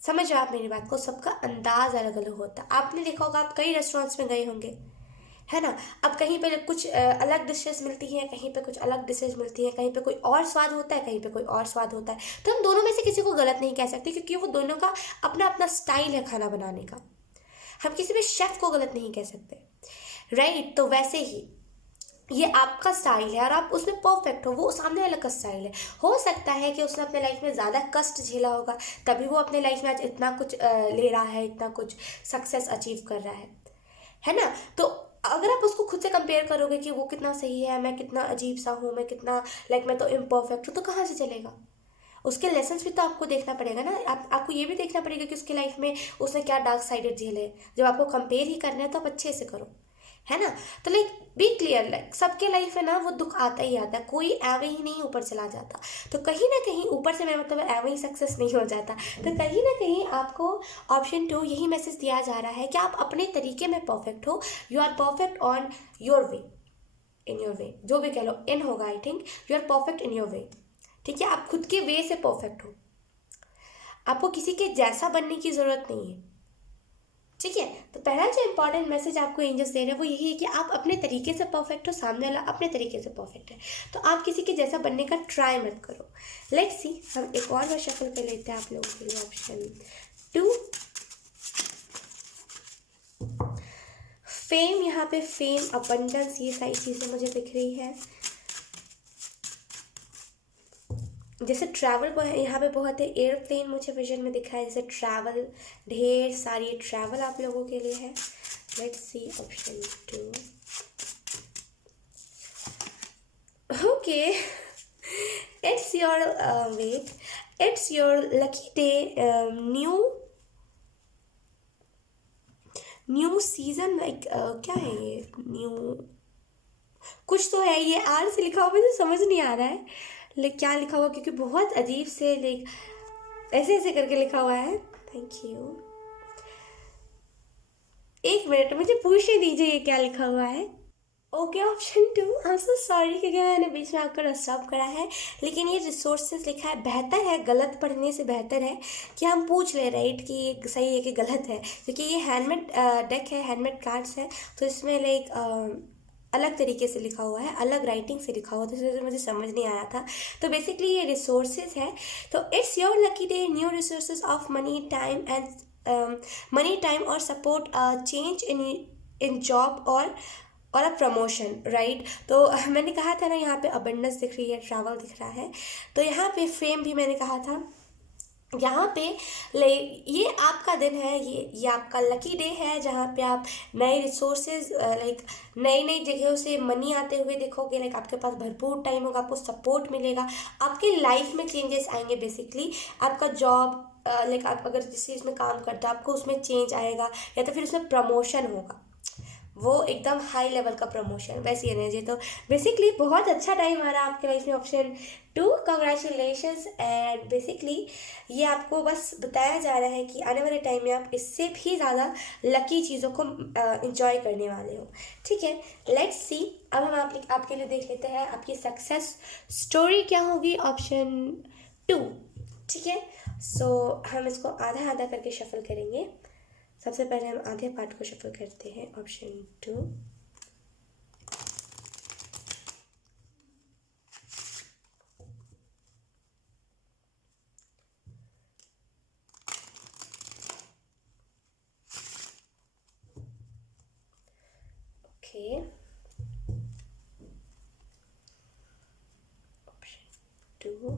समझ रहे हो आप मेरी बात को, सबका अंदाज अलग अलग होता है। आपने देखा होगा, आप कई रेस्टोरेंट्स में गए होंगे, है ना। अब कहीं पे कुछ अलग डिशेस मिलती हैं, कहीं पे कुछ अलग डिशेस मिलती हैं, कहीं पे कोई और स्वाद होता है, कहीं पे कोई और स्वाद होता है। तो हम दोनों में से किसी को गलत नहीं कह सकते, क्योंकि वो दोनों का अपना अपना स्टाइल है खाना बनाने का। हम किसी भी शेफ को गलत नहीं कह सकते, राइट। तो वैसे ही ये आपका स्टाइल है और आप उसमें परफेक्ट हो, वो सामने वाले का स्टाइल है। हो सकता है कि उसने अपने लाइफ में ज़्यादा कष्ट झेला होगा, तभी वो अपने लाइफ में आज इतना कुछ ले रहा है, इतना कुछ सक्सेस अचीव कर रहा है ना। तो अगर आप उसको खुद से कंपेयर करोगे कि वो कितना सही है, मैं कितना अजीब सा हूँ, मैं कितना लाइक मैं तो इम्परफेक्ट हूँ, तो कहाँ से चलेगा। उसके लेसन्स भी तो आपको देखना पड़ेगा ना। आपको ये भी देखना पड़ेगा कि उसके लाइफ में उसने क्या डार्क साइडेड झेले। जब आपको कंपेयर ही करना है तो आप अच्छे से करो, है ना। तो लाइक बी क्लियर, लाइक सबके लाइफ में ना वो दुख आता ही आता है, कोई एवे ही नहीं ऊपर चला जाता। तो कहीं ना कहीं ऊपर से मैं मतलब एवे ही सक्सेस नहीं हो जाता। तो कहीं ना कहीं आपको ऑप्शन 2 यही मैसेज दिया जा रहा है कि आप अपने तरीके में परफेक्ट हो। You are perfect on your way, in your way, जो भी कह लो, इन होगा I think. You are perfect in your way, ठीक है। आप खुद के वे से परफेक्ट हो, आपको किसी के जैसा बनने की ज़रूरत नहीं है, ठीक है। तो पहला जो इंपॉर्टेंट मैसेज आपको एंजल्स दे रहे हैं वो यही है कि आप अपने तरीके से परफेक्ट हो, सामने वाला अपने तरीके से परफेक्ट है। तो आप किसी के जैसा बनने का ट्राई मत करो। लेट्स सी, हम एक और बार शफल कर लेते हैं आप लोगों के लिए ऑप्शन 2। फेम, यहाँ पे फेम, अबंडेंस, ये सारी चीज़ें मुझे दिख रही है। जैसे ट्रैवल यहाँ पे बहुत है, एयरप्लेन मुझे विजन में दिखा है, जैसे ट्रैवल, ढेर सारी ट्रैवल आप लोगों के लिए है। Let's see option 2। Okay, it's your wait, it's your lucky day, new season, like क्या है ये, न्यू कुछ तो है, ये आर से लिखा हुआ मुझे समझ नहीं आ रहा है लाइक क्या लिखा हुआ, क्योंकि बहुत अजीब से लाइक ऐसे ऐसे करके लिखा हुआ है। थैंक यू, एक मिनट मुझे पूछ ही दीजिए ये क्या लिखा हुआ है। Okay, option 2, I am so sorry क्योंकि मैंने बीच में आपको डिस्टर्ब करा है, लेकिन ये रिसोर्सेज लिखा है। बेहतर है, गलत पढ़ने से बेहतर है कि हम पूछ ले, राइट, कि ये सही है कि गलत है, क्योंकि ये हैंडमेड डेक है, हैंडमेड कार्ड्स है। तो इसमें लाइक अलग तरीके से लिखा हुआ है, अलग राइटिंग से लिखा हुआ था, तो मुझे समझ नहीं आया था। तो बेसिकली ये रिसोर्सेज है। तो it's your lucky day, new resources of money, time and money, time और सपोर्ट, चेंज इन जॉब और अ प्रमोशन, राइट। तो मैंने कहा था ना, यहाँ पे अबंडेंस दिख रही है, ट्रैवल दिख रहा है। तो यहाँ पे फेम भी मैंने कहा था, यहाँ पे ये आपका दिन है, ये आपका लकी डे है, जहाँ पे आप नए रिसोर्सेज लाइक नई नई जगहों से मनी आते हुए देखोगे। लाइक आपके पास भरपूर टाइम होगा, आपको सपोर्ट मिलेगा, आपके लाइफ में चेंजेस आएंगे। बेसिकली आपका जॉब लाइक आप अगर जिस चीज़ में काम करते हो आपको उसमें चेंज आएगा, या तो फिर उसमें प्रमोशन होगा, वो एकदम हाई लेवल का प्रमोशन, वैसी एनर्जी। तो बेसिकली बहुत अच्छा टाइम आ रहा है आपके लाइफ में, ऑप्शन 2, कॉन्ग्रेचुलेशंस। एंड बेसिकली ये आपको बस बताया जा रहा है कि आने वाले टाइम में आप इससे भी ज़्यादा लकी चीज़ों को इंजॉय करने वाले हो, ठीक है। लेट्स सी, अब हम आपके लिए देख लेते हैं आपकी सक्सेस स्टोरी क्या होगी, ऑप्शन 2, ठीक है। सो हम इसको आधा आधा करके शफल करेंगे। सबसे पहले हम आधे पार्ट को शफल करते हैं, ऑप्शन 2। Okay, option 2।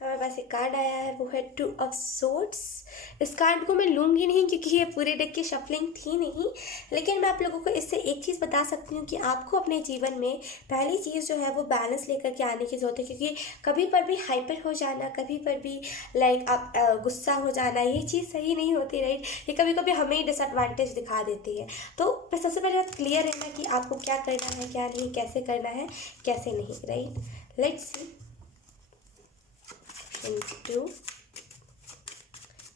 हमारे पास एक कार्ड आया है, वो है 2 ऑफ सोर्ड्स। इस कार्ड को मैं लूँगी नहीं क्योंकि ये पूरे डेक की शफलिंग थी नहीं, लेकिन मैं आप लोगों को इससे एक चीज़ बता सकती हूँ कि आपको अपने जीवन में पहली चीज़ जो है वो बैलेंस लेकर के आने की ज़रूरत है, क्योंकि कभी पर भी हाइपर हो जाना, कभी पर भी लाइक आप गुस्सा हो जाना, ये चीज़ सही नहीं होती, राइट। ये कभी कभी हमें ही डिसएडवांटेज दिखा देती है। तो सबसे पहले बात क्लियर रहना कि आपको क्या करना है, क्या नहीं, कैसे करना है, कैसे नहीं, राइट। Let's see. 2,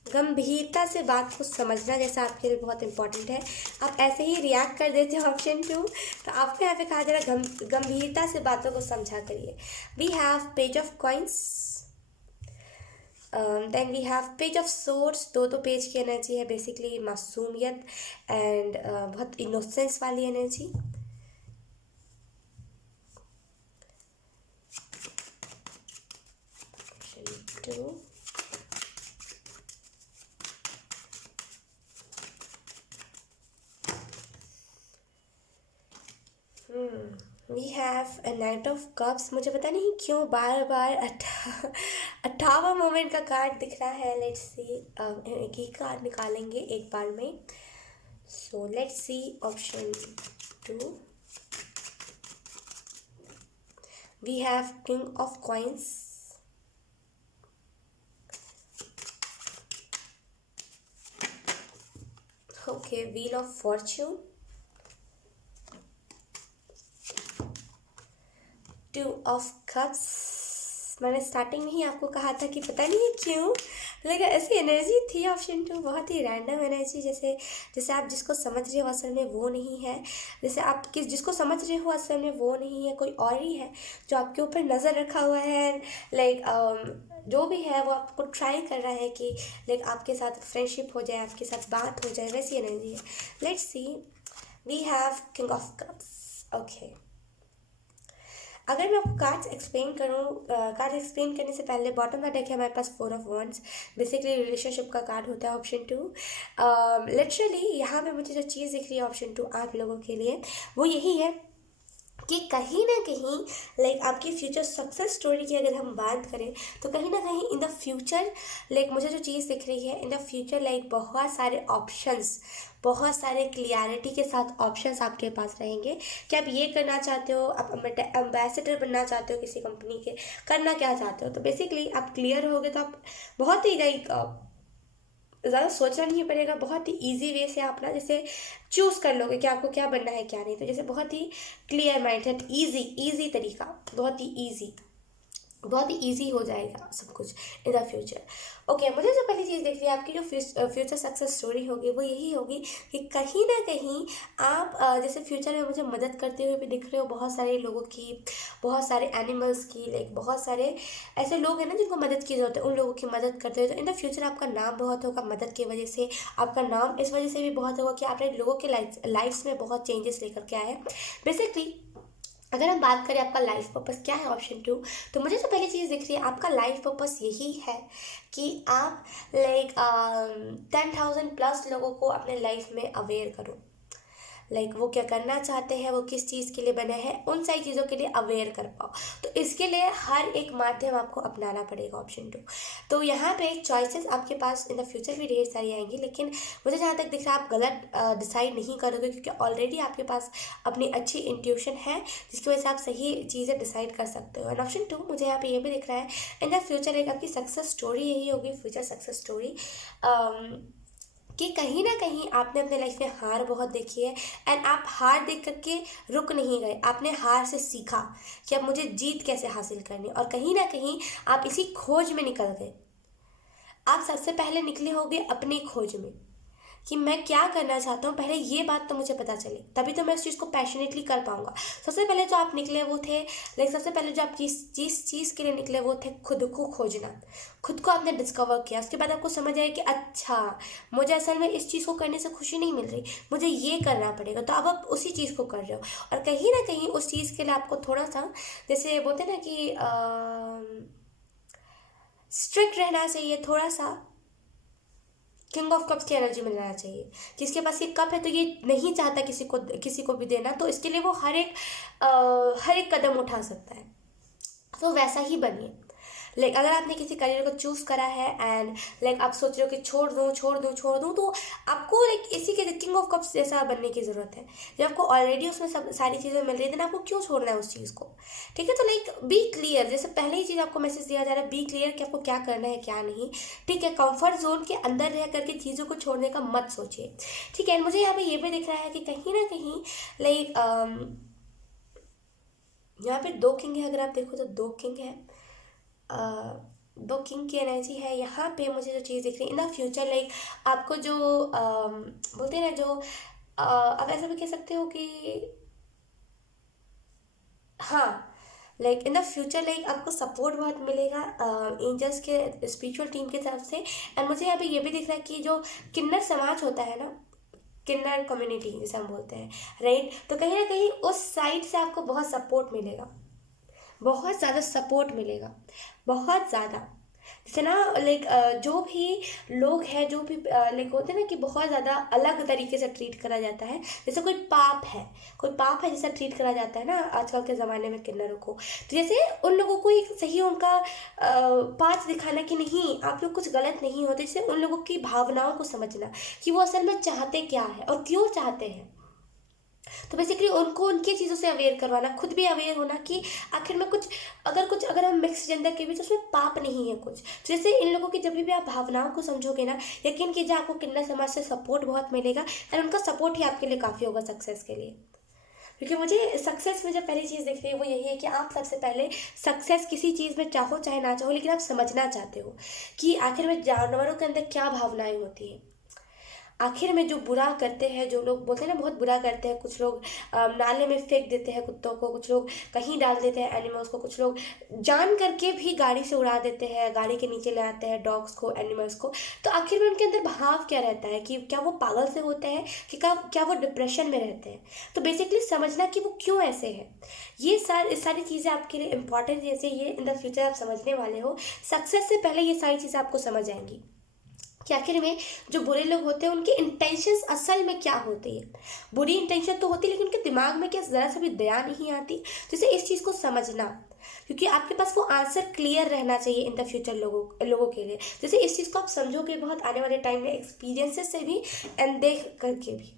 गंभीरता से बात को समझना जैसा आपके लिए बहुत इंपॉर्टेंट है। आप ऐसे ही रिएक्ट कर देते हो ऑप्शन 2, तो आपको यहाँ पे कहा जा रहा है गंभीरता से बातों को समझा करिए। We have page of coins, then we have page of swords. दो पेज की एनर्जी है, बेसिकली मासूमियत एंड बहुत इनोसेंस वाली energy. Option 2। We have a knight of cups. मुझे पता नहीं क्यों बार बार 58वां मोमेंट का कार्ड दिख रहा है। लेट्स सी, एक ही कार्ड निकालेंगे एक बार में। So let's see option 2। We have king of coins, okay, wheel of fortune, 2 of cups. मैंने स्टार्टिंग में ही आपको कहा था कि पता नहीं क्यों लेकिन ऐसी एनर्जी थी ऑप्शन 2, बहुत ही रैंडम एनर्जी। जैसे आप जिसको समझ रहे हो असल में वो नहीं है, जैसे आप जिसको समझ रहे हो असल में वो नहीं है, कोई और ही है जो आपके ऊपर नज़र रखा हुआ है। लाइक जो भी है वो आपको ट्राई कर रहा है कि लाइक आपके साथ फ्रेंडशिप हो जाए, आपके साथ बात हो जाए, वैसी एनर्जी है। Let's see, we have king of cups. Okay, अगर मैं आपको कार्ड्स एक्सप्लेन करूँ, कार्ड एक्सप्लेन करने से पहले बॉटम का डेक है हमारे पास 4 ऑफ वॉन्ड्स, बेसिकली रिलेशनशिप का कार्ड होता है ऑप्शन 2। लिटरली यहाँ पे मुझे जो चीज़ दिख रही है ऑप्शन 2 आप लोगों के लिए, वो यही है कि कहीं ना कहीं लाइक आपकी फ्यूचर सक्सेस स्टोरी की अगर हम बात करें तो कहीं ना कहीं इन द फ्यूचर लाइक मुझे जो चीज़ दिख रही है इन द फ्यूचर लाइक बहुत सारे ऑप्शंस, बहुत सारे क्लियरिटी के साथ ऑप्शंस आपके पास रहेंगे कि आप ये करना चाहते हो, आप एम्बेसडर बनना चाहते हो किसी कंपनी के, करना क्या चाहते हो। तो बेसिकली आप क्लियर होगे तो आप बहुत ही लाइक ज़्यादा सोचना नहीं पड़ेगा, बहुत ही ईजी वे से आप ना जैसे चूज़ कर लोगे कि आपको क्या बनना है क्या नहीं। तो जैसे बहुत ही क्लियर माइंडेड, ईजी तरीका, बहुत ही ईजी हो जाएगा सब कुछ इन द फ्यूचर। ओके, मुझे जो पहली चीज़ देख रही है आपकी जो फ्यूचर सक्सेस स्टोरी होगी वो यही होगी कि कहीं ना कहीं आप जैसे फ्यूचर में मुझे मदद करते हुए भी दिख रहे हो बहुत सारे लोगों की, बहुत सारे एनिमल्स की, लाइक बहुत सारे ऐसे लोग हैं ना जिनको मदद की ज़रूरत है, उन लोगों की मदद करते हुए। तो इन द फ्यूचर आपका नाम बहुत होगा मदद की वजह से, आपका नाम इस वजह से भी बहुत होगा कि आपने लोगों के लाइफ्स में बहुत चेंजेस लेकर के आए हैं। बेसिकली अगर हम बात करें आपका लाइफ पर्पस क्या है ऑप्शन 2, तो मुझे जो पहली चीज़ दिख रही है आपका लाइफ पर्पस यही है कि आप लाइक 10,000 प्लस लोगों को अपने लाइफ में अवेयर करो। लाइक वो क्या करना चाहते हैं, वो किस चीज़ के लिए बने हैं, उन सारी चीज़ों के लिए अवेयर कर पाओ। तो इसके लिए हर एक माध्यम आपको अपनाना पड़ेगा ऑप्शन 2। तो यहाँ पे चॉइसेस आपके पास इन द फ्यूचर भी ढेर सारी आएंगी, लेकिन मुझे जहाँ तक दिख रहा है आप गलत डिसाइड नहीं करोगे क्योंकि ऑलरेडी आपके पास अपनी अच्छी इंट्यूशन है जिसकी वजह से आप सही चीज़ें डिसाइड कर सकते हो। एंड ऑप्शन 2 मुझे यहाँ पे ये भी दिख रहा है इन द फ्यूचर एक आपकी सक्सेस स्टोरी यही होगी, फ्यूचर सक्सेस स्टोरी कि कहीं ना कहीं आपने अपने लाइफ में हार बहुत देखी है एंड आप हार देख करके रुक नहीं गए, आपने हार से सीखा कि अब मुझे जीत कैसे हासिल करनी, और कहीं ना कहीं आप इसी खोज में निकल गए। आप सबसे पहले निकले होंगे अपनी खोज में कि मैं क्या करना चाहता हूँ, पहले ये बात तो मुझे पता चले, तभी तो मैं उस चीज़ को पैशनेटली कर पाऊंगा। सबसे पहले जो आप निकले वो थे, लाइक सबसे पहले जो आप जिस चीज़ के लिए निकले वो थे खुद को खोजना। खुद को आपने डिस्कवर किया, उसके बाद आपको समझ आया कि अच्छा, मुझे असल में इस चीज़ को करने से खुशी नहीं मिल रही, मुझे ये करना पड़ेगा। तो अब आप उसी चीज़ को कर रहे हो, और कहीं ना कहीं उस चीज़ के लिए आपको थोड़ा सा, जैसे बोलते हैं ना कि स्ट्रिक्ट रहना चाहिए, थोड़ा सा किंग ऑफ कप्स की एनर्जी में रहना चाहिए। जिसके पास ये कप है तो ये नहीं चाहता किसी को भी देना, तो इसके लिए वो हर एक कदम उठा सकता है। तो वैसा ही बनिए। लाइक अगर आपने किसी करियर को चूज़ करा है एंड लाइक आप सोच रहे हो कि छोड़ दूँ, तो आपको लाइक इसी के किंग ऑफ कप्स जैसा बनने की ज़रूरत है। जब आपको ऑलरेडी उसमें सब सारी चीज़ें मिल रही थी ना, आपको क्यों छोड़ना है उस चीज़ को? ठीक है, तो लाइक बी क्लियर, जैसे पहले ही चीज़ आपको मैसेज दिया जा रहा है, बी क्लियर कि आपको क्या करना है क्या नहीं। ठीक है, कंफर्ट जोन के अंदर रह करके चीज़ों को छोड़ने का मत सोचिए। ठीक है, मुझे यहाँ पे ये भी दिख रहा है कि कहीं ना कहीं लाइक यहाँ पे दो किंग है, अगर आप देखो तो दो किंग है, दो किंग की एनर्जी है यहाँ पे। मुझे जो चीज़ दिख रही है इन द फ्यूचर, लाइक आपको जो बोलते हैं ना, जो आप ऐसा भी कह सकते हो कि हाँ, like in the future like आपको सपोर्ट बहुत मिलेगा एंजल्स के स्पिरिचुअल टीम की तरफ से। एंड मुझे यहाँ पे ये भी दिख रहा है कि जो किन्नर समाज होता है ना, किन्नर कम्युनिटी जिसे हम बोलते हैं, राइट, तो कहीं ना कहीं उस साइड से आपको बहुत सपोर्ट मिलेगा, बहुत ज़्यादा सपोर्ट मिलेगा, बहुत ज़्यादा। जैसे ना लाइक जो भी लोग हैं, जो भी लाइक होते हैं ना कि बहुत ज़्यादा अलग तरीके से ट्रीट करा जाता है, जैसे कोई पाप है जैसा ट्रीट करा जाता है ना आजकल के ज़माने में किन्नरों को। तो जैसे उन लोगों को एक सही उनका पाथ दिखाना कि नहीं आप लोग कुछ गलत नहीं होते, जैसे उन लोगों की भावनाओं को समझना कि वो असल में चाहते क्या है और क्यों चाहते हैं। तो बेसिकली उनको उनकी चीज़ों से अवेयर करवाना, खुद भी अवेयर होना कि आखिर में अगर हम मिक्स जेंडर के बीच, उसमें पाप नहीं है कुछ। तो जैसे इन लोगों की जब भी आप भावनाओं को समझोगे ना, यकीन कीजिए आपको किन्नर समाज से सपोर्ट बहुत मिलेगा, एंड उनका सपोर्ट ही आपके लिए काफ़ी होगा सक्सेस के लिए। क्योंकि मुझे सक्सेस में जो पहली चीज़ दिख रही है वो यही है कि आप सबसे पहले सक्सेस किसी चीज़ में चाहो चाहे ना चाहो, लेकिन आप समझना चाहते हो कि आखिर में जानवरों के अंदर क्या भावनाएं होती हैं। आखिर में जो बुरा करते हैं, जो लोग बोलते हैं ना बहुत बुरा करते हैं, कुछ लोग नाले में फेंक देते हैं कुत्तों को, कुछ लोग कहीं डाल देते हैं एनिमल्स को, कुछ लोग जान करके भी गाड़ी से उड़ा देते हैं, गाड़ी के नीचे ले आते हैं डॉग्स को, एनिमल्स को। तो आखिर में उनके अंदर भाव क्या रहता है, कि क्या वो पागल से होते हैं, कि क्या वो डिप्रेशन में रहते हैं। तो बेसिकली समझना कि वो क्यों ऐसे हैं, ये सारी चीज़ें आपके लिए इंपॉर्टेंट, जैसे ये इन द फ्यूचर आप समझने वाले हो। सक्सेस से पहले ये सारी चीज़ें आपको समझ आएंगी कि आखिर में जो बुरे लोग होते हैं उनकी इंटेंशंस असल में क्या होती है। बुरी इंटेंशन तो होती है, लेकिन उनके दिमाग में क्या ज़रा सा भी दया नहीं आती। जैसे इस चीज़ को समझना, क्योंकि आपके पास वो आंसर क्लियर रहना चाहिए इन द फ्यूचर लोगों के लिए। जैसे इस चीज़ को आप समझोगे बहुत आने वाले टाइम में, एक्सपीरियंसेस से भी एंड देख करके भी।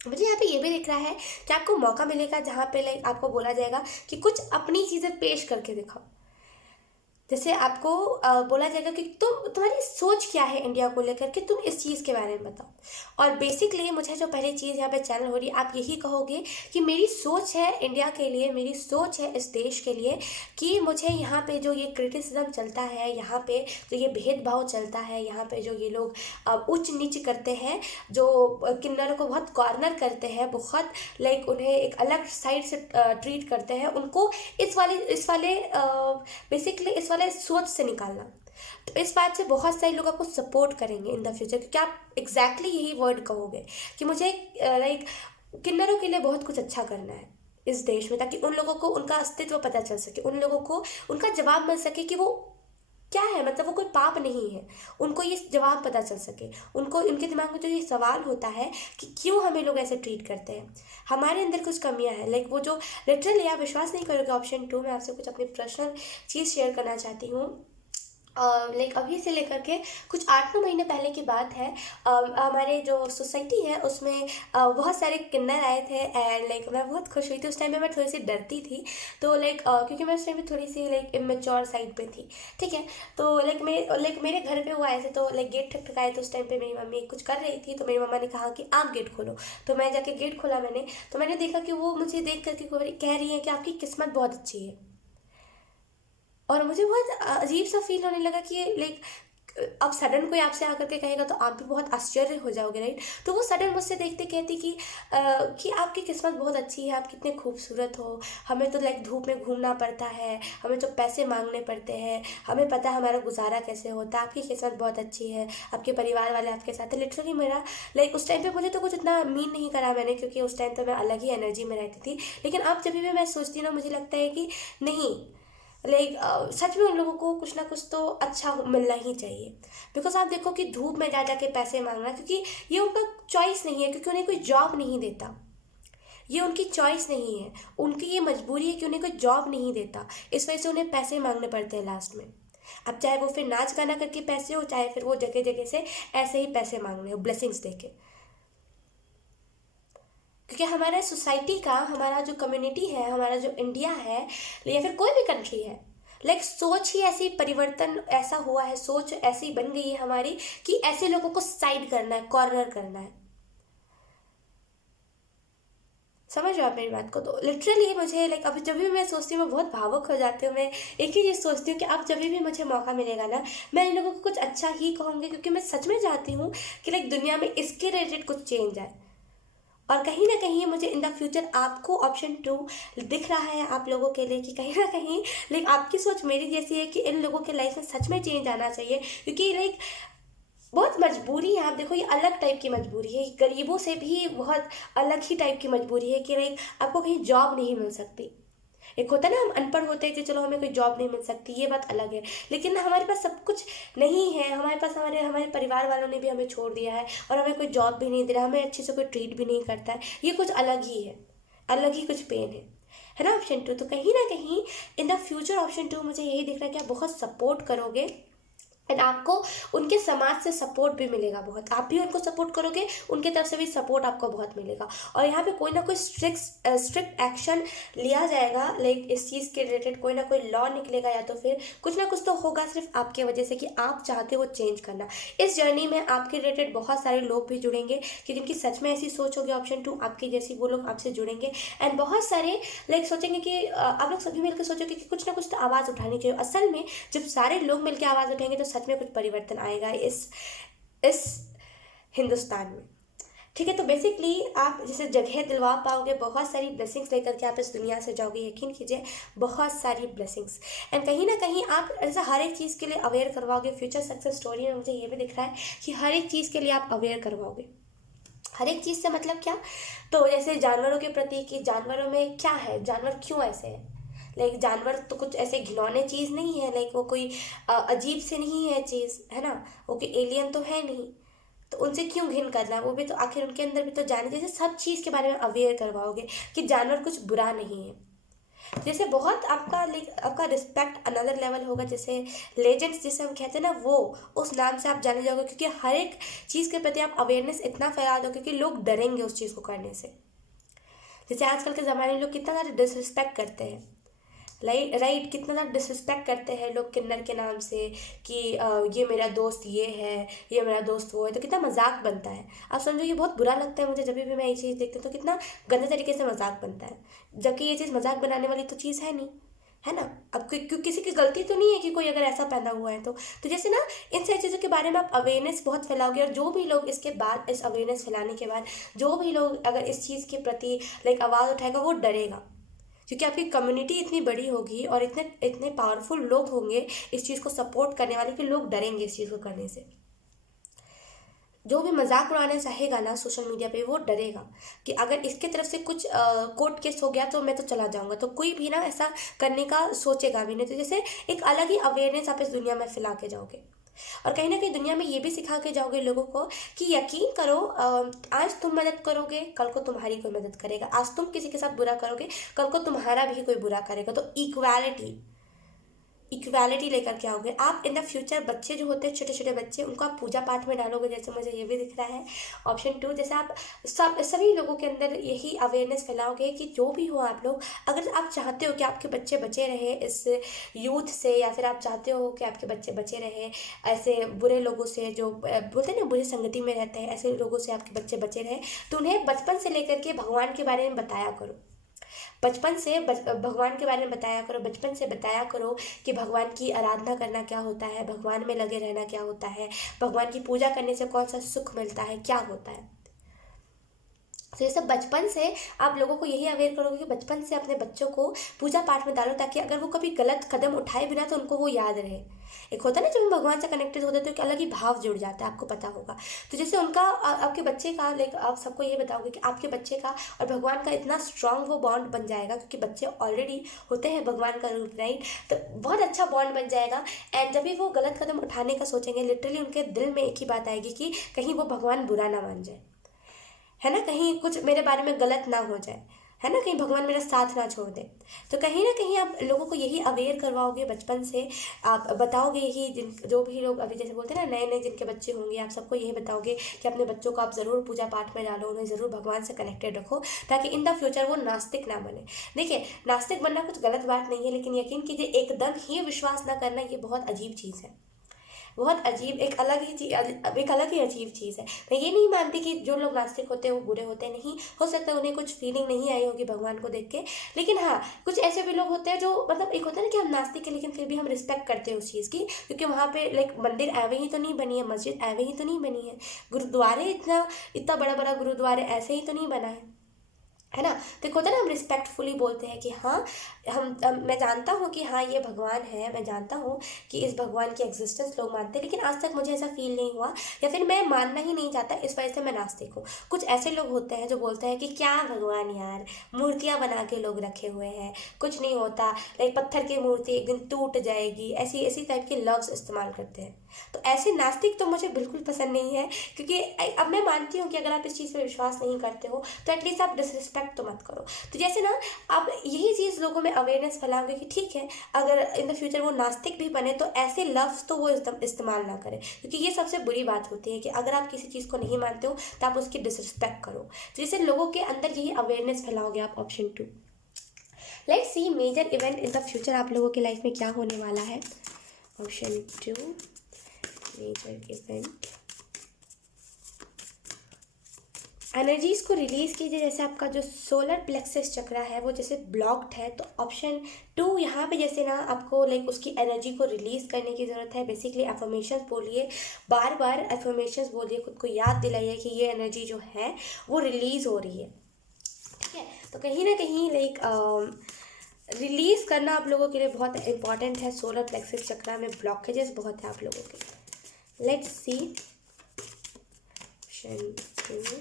मुझे यहाँ पे ये भी दिख रहा है कि आपको मौका मिलेगा जहाँ पे लाइक आपको बोला जाएगा कि कुछ अपनी चीज़ें पेश करके दिखाओ। जैसे आपको बोला जाएगा कि तुम्हारी सोच क्या है इंडिया को लेकर के, तुम इस चीज़ के बारे में बताओ। और बेसिकली मुझे जो पहली चीज़ यहाँ पे चैनल हो रही है, आप यही कहोगे कि मेरी सोच है इंडिया के लिए, मेरी सोच है इस देश के लिए, कि मुझे यहाँ पे जो ये क्रिटिसिज्म चलता है, यहाँ पे जो ये भेदभाव चलता है, यहाँ पे जो ये लोग उच्च नीच करते हैं, जो किन्नरों को बहुत कॉर्नर करते हैं, बहुत लाइक उन्हें एक अलग साइड से ट्रीट करते हैं, उनको इस वाले बेसिकली इस वाले सोच से निकालना। तो इस बात से बहुत सारे लोग आपको सपोर्ट करेंगे इन द फ्यूचर, क्योंकि आप एग्जैक्टली यही वर्ड कहोगे कि मुझे लाइक किन्नरों के लिए बहुत कुछ अच्छा करना है इस देश में, ताकि उन लोगों को उनका अस्तित्व पता चल सके, उन लोगों को उनका जवाब मिल सके कि वो क्या है, मतलब वो कोई पाप नहीं है, उनको ये जवाब पता चल सके। उनको उनके दिमाग में जो ये सवाल होता है कि क्यों हमें लोग ऐसे ट्रीट करते हैं, हमारे अंदर कुछ कमियां हैं, लाइक वो जो लिटरली आप विश्वास नहीं करोगे। ऑप्शन 2 में आपसे कुछ अपनी पर्सनल चीज़ शेयर करना चाहती हूँ। लाइक अभी से लेकर के कुछ 8-9 महीने पहले की बात है। हमारे जो सोसाइटी है उसमें बहुत सारे किन्नर आए थे, एंड लाइक मैं बहुत खुश हुई थी। उस टाइम में मैं थोड़ी सी डरती थी, तो लाइक क्योंकि मैं उस टाइम में थोड़ी सी लाइक इमेच्योर साइड पे थी। ठीक है, तो लाइक मेरे घर पे वो आए थे, तो लाइक गेट ठकठकाए, तो उस टाइम पे मेरी मम्मी कुछ कर रही थी, तो मेरी मम्मा ने कहा कि आप गेट खोलो। तो मैं जाके गेट खोला मैंने, तो मैंने देखा कि वो मुझे देख करके कह रही है कि आपकी किस्मत बहुत अच्छी है। और मुझे बहुत अजीब सा फील होने लगा कि लाइक अब सडन कोई आपसे आकर के कहेगा तो आप भी बहुत आश्चर्य हो जाओगे, राइट। तो वो सडन मुझसे देखते कहती कि आपकी किस्मत बहुत अच्छी है, आप कितने खूबसूरत हो, हमें तो लाइक धूप में घूमना पड़ता है, हमें तो पैसे मांगने पड़ते हैं, हमें पता है हमारा गुजारा कैसे होता है, आपकी किस्मत बहुत अच्छी है, आपके परिवार वाले आपके साथ है। लिटरली मेरा लाइक उस टाइम पे मुझे तो कुछ इतना मीन नहीं करा मैंने, क्योंकि उस टाइम तो मैं अलग ही एनर्जी में रहती थी। लेकिन अब जब भी मैं सोचती हूँ ना, मुझे लगता है कि नहीं, लाइक सच में उन लोगों को कुछ ना कुछ तो अच्छा मिलना ही चाहिए। बिकॉज आप देखो कि धूप में जा जा के पैसे मांगना, क्योंकि ये उनका चॉइस नहीं है, क्योंकि उन्हें कोई जॉब नहीं देता, ये उनकी चॉइस नहीं है, उनकी ये मजबूरी है कि उन्हें कोई जॉब नहीं देता, इस वजह से उन्हें पैसे मांगने पड़ते हैं लास्ट में। अब चाहे वो फिर नाच गाना करके पैसे हो, चाहे फिर वो जगह जगह से ऐसे ही पैसे मांगने हो, ब्लेसिंग्स देके। क्योंकि हमारा सोसाइटी का, हमारा जो कम्युनिटी है, हमारा जो इंडिया है या फिर कोई भी कंट्री है, लाइक सोच ही ऐसी, परिवर्तन ऐसा हुआ है, सोच ऐसी बन गई है हमारी कि ऐसे लोगों को साइड करना है, कॉर्नर करना है। समझ रहे हो आप मेरी बात को? तो लिटरली मुझे लाइक अभी जब भी मैं सोचती हूँ, मैं बहुत भावुक हो जाती हूँ। मैं एक ही चीज़ सोचती हूँ कि अब जब भी मुझे मौका मिलेगा ना, मैं इन लोगों को कुछ अच्छा ही कहूँगी, क्योंकि मैं सच में चाहती हूँ कि लाइक दुनिया में इसके रिलेटेड कुछ चेंज आए। और कहीं ना कहीं मुझे इन द फ्यूचर आपको ऑप्शन 2 दिख रहा है आप लोगों के लिए, कि कहीं ना कहीं लाइक आपकी सोच मेरी जैसी है कि इन लोगों के लाइफ में सच में चेंज आना चाहिए। क्योंकि लाइक बहुत मजबूरी है, आप देखो ये अलग टाइप की मजबूरी है, गरीबों से भी बहुत अलग ही टाइप की मजबूरी है कि लाइक आपको कहीं जॉब नहीं मिल सकती। एक होता है ना, हम अनपढ़ होते हैं कि चलो हमें कोई जॉब नहीं मिल सकती, ये बात अलग है। लेकिन ना हमारे पास सब कुछ नहीं है, हमारे पास हमारे हमारे परिवार वालों ने भी हमें छोड़ दिया है और हमें कोई जॉब भी नहीं दे रहा, हमें अच्छे से कोई ट्रीट भी नहीं करता है, ये कुछ अलग ही है, अलग ही कुछ पेन है ना ऑप्शन 2। तो कहीं ना कहीं इन द फ्यूचर ऑप्शन 2 मुझे यही दिख रहा है कि आप बहुत सपोर्ट करोगे एंड आपको उनके समाज से सपोर्ट भी मिलेगा बहुत, आप भी उनको सपोर्ट करोगे, उनके तरफ से भी सपोर्ट आपको बहुत मिलेगा। और यहाँ पे कोई ना कोई स्ट्रिक्ट एक्शन लिया जाएगा, लाइक इस चीज़ के रिलेटेड कोई ना कोई लॉ निकलेगा, या तो फिर कुछ ना कुछ तो होगा सिर्फ आपके वजह से, कि आप चाहते हो चेंज करना। इस जर्नी में आपके रिलेटेड बहुत सारे लोग भी जुड़ेंगे कि जिनकी सच में ऐसी सोच होगी ऑप्शन 2 आपकी जैसी, वो लोग आपसे जुड़ेंगे। एंड बहुत सारे लाइक सोचेंगे कि आप लोग सभी मिलकर सोचोगे कि कुछ ना कुछ तो आवाज़ उठानी चाहिए। असल में जब सारे लोग मिलकर आवाज़ उठाएंगे तो सच में कुछ परिवर्तन आएगा इस हिंदुस्तान में। ठीक है, तो बेसिकली आप जैसे जगह दिलवा पाओगे, बहुत सारी ब्लेसिंग्स लेकर के आप इस दुनिया से जाओगे, यकीन कीजिए बहुत सारी ब्लेसिंग्स। एंड कहीं ना कहीं आप ऐसा हर एक चीज़ के लिए अवेयर करवाओगे। फ्यूचर सक्सेस स्टोरी में मुझे ये भी दिख रहा है कि हर एक चीज़ के लिए आप अवेयर करवाओगे। हर एक चीज़ से मतलब क्या? तो जैसे जानवरों के प्रति, कि जानवरों में क्या है, जानवर क्यों ऐसे हैं। लाइक जानवर तो कुछ ऐसे घिनौने चीज़ नहीं है, लाइक वो कोई अजीब से नहीं है चीज़, है ना, वो कोई एलियन तो है नहीं, तो उनसे क्यों घिन करना, वो भी तो आखिर उनके अंदर भी तो जाने। जैसे सब चीज़ के बारे में अवेयर करवाओगे कि जानवर कुछ बुरा नहीं है। जैसे बहुत आपका लाइक आपका रिस्पेक्ट अनदर लेवल होगा, जैसे लेजेंड्स जिसे हम कहते हैं ना, वो उस नाम से आप जाने जाओगे, क्योंकि हर एक चीज़ के प्रति आप अवेयरनेस इतना फैला दोगे कि लोग डरेंगे उस चीज़ को करने से। जैसे आजकल के ज़माने में लोग कितना ज़्यादा डिसरिस्पेक्ट करते हैं, राइट, कितना ज़्यादा डिसरिस्पेक्ट करते हैं लोग किन्नर के नाम से, कि ये मेरा दोस्त ये है, ये मेरा दोस्त वो है, तो कितना मजाक बनता है। आप समझो ये बहुत बुरा लगता है मुझे, जब भी मैं ये चीज़ देखती हूँ तो कितना गंदे तरीके से मजाक बनता है, जबकि ये चीज़ मजाक बनाने वाली तो चीज़ है नहीं, है ना। अब किसी की गलती तो नहीं है कि कोई अगर ऐसा पैदा हुआ है तो जैसे ना इन सारी चीज़ों के बारे में आप अवेयरनेस बहुत फैलाओगे, और जो भी लोग इसके बाद, इस अवेयरनेस फैलाने के बाद जो भी लोग अगर इस चीज़ के प्रति लाइक आवाज़ उठाएगा, वो डरेगा, क्योंकि आपकी कम्युनिटी इतनी बड़ी होगी और इतने इतने पावरफुल लोग होंगे इस चीज़ को सपोर्ट करने वाले, कि लोग डरेंगे इस चीज़ को करने से। जो भी मजाक उड़ाना चाहेगा ना सोशल मीडिया पे, वो डरेगा कि अगर इसके तरफ से कुछ कोर्ट केस हो गया तो मैं तो चला जाऊंगा, तो कोई भी ना ऐसा करने का सोचेगा भी नहीं। तो जैसे एक अलग ही अवेयरनेस आप इस दुनिया में फैला के जाओगे, और कहीं ना कहीं दुनिया में ये भी सिखा के जाओगे लोगों को कि यकीन करो, आज तुम मदद करोगे, कल को तुम्हारी कोई मदद करेगा, आज तुम किसी के साथ बुरा करोगे, कल को तुम्हारा भी कोई बुरा करेगा। तो इक्वालिटी लेकर के आओगे आप इन द फ्यूचर। बच्चे जो होते हैं, छोटे छोटे बच्चे, उनको आप पूजा पाठ में डालोगे, जैसे मुझे ये भी दिख रहा है ऑप्शन 2। जैसे आप सभी लोगों के अंदर यही अवेयरनेस फैलाओगे कि जो भी हो आप लोग, अगर आप चाहते हो कि आपके बच्चे बचे रहे इस यूथ से, या फिर आप चाहते हो कि आपके बच्चे बचे रहे ऐसे बुरे लोगों से, जो बोलते हैं ना बुरी संगति में रहते हैं, ऐसे लोगों से आपके बच्चे बचे रहे, तो उन्हें बचपन से लेकर के भगवान के बारे में बताया करो। बचपन से भगवान के बारे में बताया करो, बचपन से बताया करो कि भगवान की आराधना करना क्या होता है, भगवान में लगे रहना क्या होता है, भगवान की पूजा करने से कौन सा सुख मिलता है, क्या होता है। तो ये सब बचपन से आप लोगों को यही अवेयर करोगे कि बचपन से अपने बच्चों को पूजा पाठ में डालो, ताकि अगर वो कभी गलत कदम उठाए बिना तो उनको वो याद रहे। एक होता है ना, जब हम भगवान से कनेक्टेड होते हैं तो एक अलग ही भाव जुड़ जाता है, आपको पता होगा। तो जैसे उनका आपके बच्चे का, लाइक आप सबको ये बताओगे कि आपके बच्चे का और भगवान का इतना स्ट्रांग वो बॉन्ड बन जाएगा, क्योंकि बच्चे ऑलरेडी होते हैं भगवान का रूप, राइट। तो बहुत अच्छा बॉन्ड बन जाएगा। एंड जब भी वो गलत कदम उठाने का सोचेंगे, लिटरली उनके दिल में एक ही बात आएगी कि कहीं वो भगवान बुरा ना मान जाए, है ना, कहीं कुछ मेरे बारे में गलत ना हो जाए, है ना, कहीं भगवान मेरा साथ ना छोड़ दे। तो कहीं ना कहीं आप लोगों को यही अवेयर करवाओगे बचपन से, आप बताओगे यही, जिन जो भी लोग अभी जैसे बोलते हैं ना नए नए जिनके बच्चे होंगे, आप सबको यही बताओगे कि अपने बच्चों को आप ज़रूर पूजा पाठ में डालो, उन्हें ज़रूर भगवान से कनेक्टेड रखो, ताकि इन द फ्यूचर वो नास्तिक ना बने। देखिए, नास्तिक बनना कुछ गलत बात नहीं है, लेकिन यकीन कीजिए एकदम ही विश्वास ना करना ये बहुत अजीब चीज़ है, बहुत अजीब, एक अलग ही चीज, एक अलग ही अजीब चीज़ है। मैं ये नहीं मानती कि जो लोग नास्तिक होते हैं वो बुरे होते हैं, नहीं, हो सकता है उन्हें कुछ फीलिंग नहीं आई होगी भगवान को देख के, लेकिन हाँ, कुछ ऐसे भी लोग होते हैं जो मतलब एक होता है ना कि हम नास्तिक हैं लेकिन फिर भी हम रिस्पेक्ट करते हैं उस चीज़ की, क्योंकि वहाँ पे लाइक मंदिर एवे ही तो नहीं बनी है, मस्जिद एवे ही तो नहीं बनी है, गुरुद्वारे इतना इतना बड़ा बड़ा गुरुद्वारे ऐसे ही तो नहीं बना है ना। तो एक होता है ना, हम रिस्पेक्टफुली बोलते हैं कि हाँ, मैं जानता हूँ कि हाँ ये भगवान है, मैं जानता हूँ कि इस भगवान की एग्जिस्टेंस लोग मानते हैं, लेकिन आज तक मुझे ऐसा फील नहीं हुआ, या फिर मैं मानना ही नहीं चाहता, इस वजह से मैं नास्तिक हूँ। कुछ ऐसे लोग होते हैं जो बोलते हैं कि क्या भगवान यार, मूर्तियाँ बना के लोग रखे हुए हैं, कुछ नहीं होता, लाइक पत्थर की मूर्ति एक दिन टूट जाएगी, ऐसी ऐसी टाइप के लफ्ज़ इस्तेमाल करते हैं। तो ऐसे नास्तिक तो मुझे बिल्कुल पसंद नहीं है, क्योंकि अब मैं मानती हूँ कि अगर आप इस चीज़ पर विश्वास नहीं करते हो तो एटलीस्ट आप डिसरिस्पेक्ट तो मत करो। तो जैसे ना, आप यही चीज़ लोगों में अवेयरनेस फैलाओगे कि ठीक है, अगर इन द फ्यूचर वो नास्तिक भी बने तो ऐसे लफ्ज़ तो वो इस्तेमाल ना करें, क्योंकि ये सबसे बुरी बात होती है कि अगर आप किसी चीज़ को नहीं मानते हो तो आप उसकी डिसरिस्पेक्ट करो। तो जैसे लोगों के अंदर यही अवेयरनेस फैलाओगे आप। Option 2, let's see major event in the future, आप लोगों की लाइफ में क्या होने वाला है। ऑप्शन 2, मेजर इवेंट, एनर्जीज को रिलीज़ कीजिए। जैसे आपका जो सोलर प्लेक्सस चक्रा है वो जैसे ब्लॉक्ड है, तो ऑप्शन 2 यहाँ पे जैसे ना आपको लाइक उसकी एनर्जी को रिलीज़ करने की ज़रूरत है। बेसिकली एफर्मेशंस बोलिए, बार बार एफर्मेशंस बोलिए, खुद को याद दिलाइए कि ये एनर्जी जो है वो रिलीज़ हो रही है, ठीक है। तो कहीं ना कहीं लाइक रिलीज़ करना आप लोगों के लिए बहुत इंपॉर्टेंट है। सोलर प्लेक्सस चक्रा में ब्लॉकेजेस बहुत है आप लोगों के। Let's see option 2,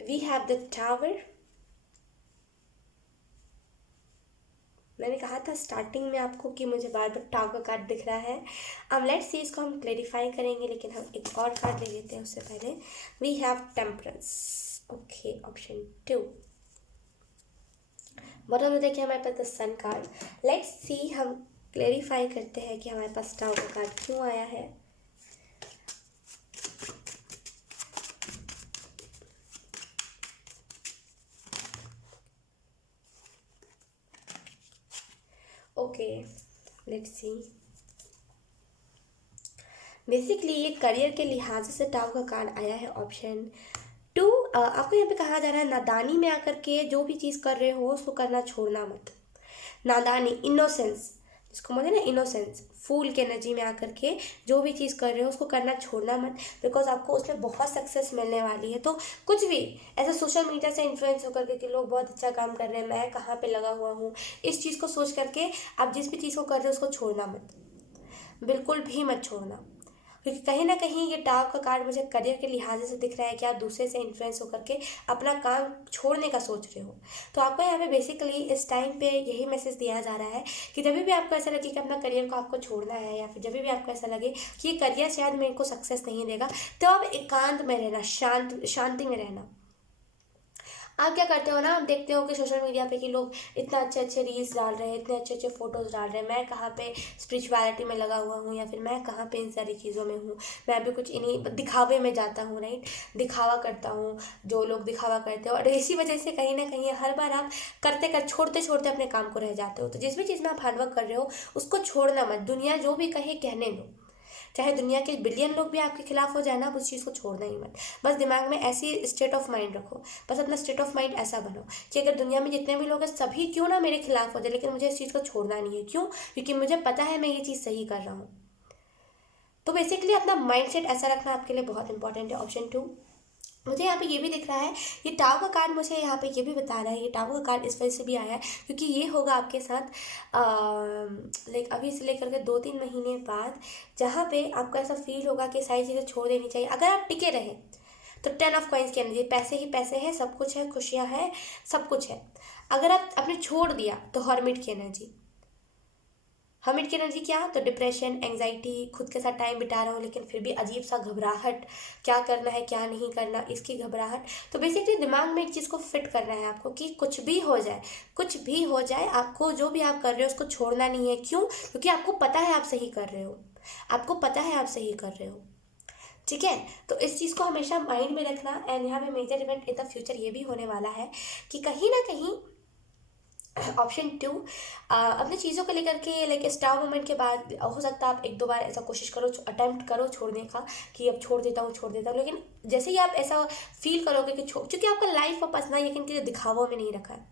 we have the tower. मैंने कहा था स्टार्टिंग में आपको कि मुझे बार बार टावर का कार्ड दिख रहा है। अब लेट्स सी, इसको हम क्लेरिफाई करेंगे, लेकिन हम एक और कार्ड ले लेते हैं उससे पहले। We have temperance, okay, option 2। Bottom में देखिए हमारे पास the sun card. Let's see, हम क्लेरिफाई करते हैं कि हमारे पास टावर का कार्ड क्यों आया है। ओके, लेट्स सी, बेसिकली ये करियर के लिहाज से टावर का कार्ड आया है। ऑप्शन 2, आपको यहाँ पे कहा जा रहा है नादानी में आकर के जो भी चीज़ कर रहे हो उसको करना छोड़ना मत। नादानी, इनोसेंस, जिसको बोलते हैं ना इनोसेंस, फूल की एनर्जी में आकर के जो भी चीज़ कर रहे हो उसको करना छोड़ना मत, बिकॉज आपको उसमें बहुत सक्सेस मिलने वाली है। तो कुछ भी ऐसा सोशल मीडिया से इन्फ्लुएंस होकर के कि लोग बहुत अच्छा काम कर रहे हैं, मैं कहाँ पे लगा हुआ हूँ, इस चीज़ को सोच करके आप जिस भी चीज़ को कर रहे हो उसको छोड़ना मत, बिल्कुल भी मत छोड़ना। क्योंकि कहीं ना कहीं ये टाव का कार्ड मुझे करियर के लिहाज से दिख रहा है कि आप दूसरे से इन्फ्लुएंस होकर के अपना काम छोड़ने का सोच रहे हो। तो आपको यहाँ पे बेसिकली इस टाइम पे यही मैसेज दिया जा रहा है कि जब भी आपको ऐसा लगे कि अपना करियर को आपको छोड़ना है, या फिर जब भी आपको ऐसा लगे कि ये करियर शायद मेरे को सक्सेस नहीं देगा, तो आप एकांत में रहना, शांति में रहना। आप क्या करते हो ना, आप देखते हो कि सोशल मीडिया पे कि लोग इतना अच्छे अच्छे रील्स डाल रहे हैं, इतने अच्छे अच्छे फोटोज़ डाल रहे हैं, मैं कहाँ पे स्पिरिचुअलिटी में लगा हुआ हूँ, या फिर मैं कहाँ पे इन सारी चीज़ों में हूँ, मैं भी कुछ इन्हीं दिखावे में जाता हूँ, राइट, दिखावा करता हूँ, जो लोग दिखावा करते हो, और इसी वजह से कहीं ना कहीं हर बार आप छोड़ते छोड़ते अपने काम को रह जाते हो। तो जिस भी चीज़ में आप हार्डवर्क कर रहे हो उसको छोड़ना मत, दुनिया जो भी कहे कहने दो, चाहे दुनिया के बिलियन लोग भी आपके खिलाफ हो जाए ना, आप उस चीज़ को छोड़ना ही मत। बस दिमाग में ऐसी स्टेट ऑफ माइंड रखो, बस अपना स्टेट ऑफ माइंड ऐसा बनो कि अगर दुनिया में जितने भी लोग हैं सभी क्यों ना मेरे खिलाफ हो जाए, लेकिन मुझे इस चीज़ को छोड़ना नहीं है। क्यों? क्योंकि मुझे पता है मैं ये चीज़ सही कर रहा हूँ। तो बेसिकली अपना माइंडसेट ऐसा रखना आपके लिए बहुत इंपॉर्टेंट है। ऑप्शन 2, मुझे यहाँ पे ये भी दिख रहा है, ये टावर का कार्ड मुझे यहाँ पे ये भी बता रहा है, ये टावर का कार्ड इस वजह से भी आया है क्योंकि ये होगा आपके साथ लाइक अभी से लेकर के 2-3 महीने बाद, जहाँ पे आपको ऐसा फील होगा कि सारी चीज़ें छोड़ देनी चाहिए अगर आप टिके रहे। तो 10 ऑफ कॉइंस की एनर्जी, पैसे ही पैसे हैं, सब कुछ है, खुशियाँ हैं, सब कुछ है। अगर आप आपने छोड़ दिया तो हर्मिट की एनर्जी, हर्मिट की एनर्जी क्या? तो डिप्रेशन, एंग्जाइटी, खुद के साथ टाइम बिता रहा हूँ लेकिन फिर भी अजीब सा घबराहट, क्या करना है क्या नहीं करना, इसकी घबराहट। तो बेसिकली दिमाग में एक चीज़ को फिट करना है आपको कि कुछ भी हो जाए, कुछ भी हो जाए, आपको जो भी आप कर रहे हो उसको छोड़ना नहीं है। क्यों? क्योंकि आपको पता है आप सही कर रहे हो, आपको पता है आप सही कर रहे हो। ठीक है, तो इस चीज़ को हमेशा माइंड में रखना। एंड यहाँ पे major event in the future ये भी होने वाला है कि कहीं ना कहीं ऑप्शन 2, अपनी चीज़ों को लेकर के लाइक स्टार मोमेंट के बाद हो सकता है आप 1-2 बार ऐसा कोशिश करो, अटेम्प्ट करो छोड़ने का कि अब छोड़ देता हूँ छोड़ देता हूँ, लेकिन जैसे ही आप ऐसा फील करोगे कि छोड़, क्योंकि आपका लाइफ वापस ना यकीन कीजिए दिखावा में नहीं रखा है।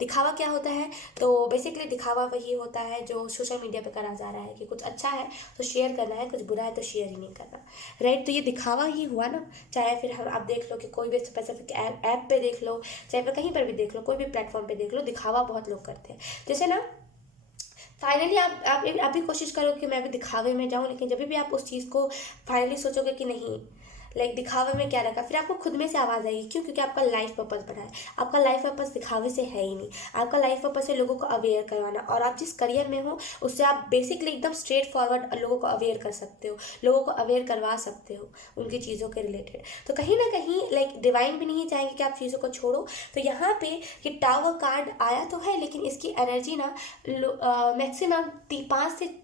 दिखावा क्या होता है? तो बेसिकली दिखावा वही होता है जो सोशल मीडिया पे करा जा रहा है कि कुछ अच्छा है तो शेयर करना है, कुछ बुरा है तो शेयर ही नहीं करना, राइट? तो ये दिखावा ही हुआ ना। चाहे फिर हम आप देख लो कि कोई भी स्पेसिफिक ऐप पे देख लो, चाहे फिर कहीं पर भी देख लो, कोई भी प्लेटफॉर्म पे देख लो, दिखावा बहुत लोग करते हैं। जैसे ना फाइनली आप भी कोशिश करो कि मैं भी दिखावे में जाऊँ, लेकिन जब भी आप उस चीज़ को फाइनली सोचोगे कि नहीं लाइक दिखावे में क्या रखा, फिर आपको खुद में से आवाज़ आएगी। क्यों? क्योंकि आपका लाइफ पर्पस बना है। आपका लाइफ पर्पस दिखावे से है ही नहीं, आपका लाइफ पर्पस है लोगों को अवेयर करवाना। और आप जिस करियर में हो उससे आप बेसिकली एकदम स्ट्रेट फॉरवर्ड लोगों को अवेयर कर सकते हो, लोगों को अवेयर करवा सकते हो उनकी चीज़ों के रिलेटेड। तो कहीं ना कहीं लाइक डिवाइन भी नहीं चाहेंगे कि आप चीज़ों को छोड़ो। तो यहाँ पे ये टावर कार्ड आया तो है, लेकिन इसकी एनर्जी ना मैक्सिमम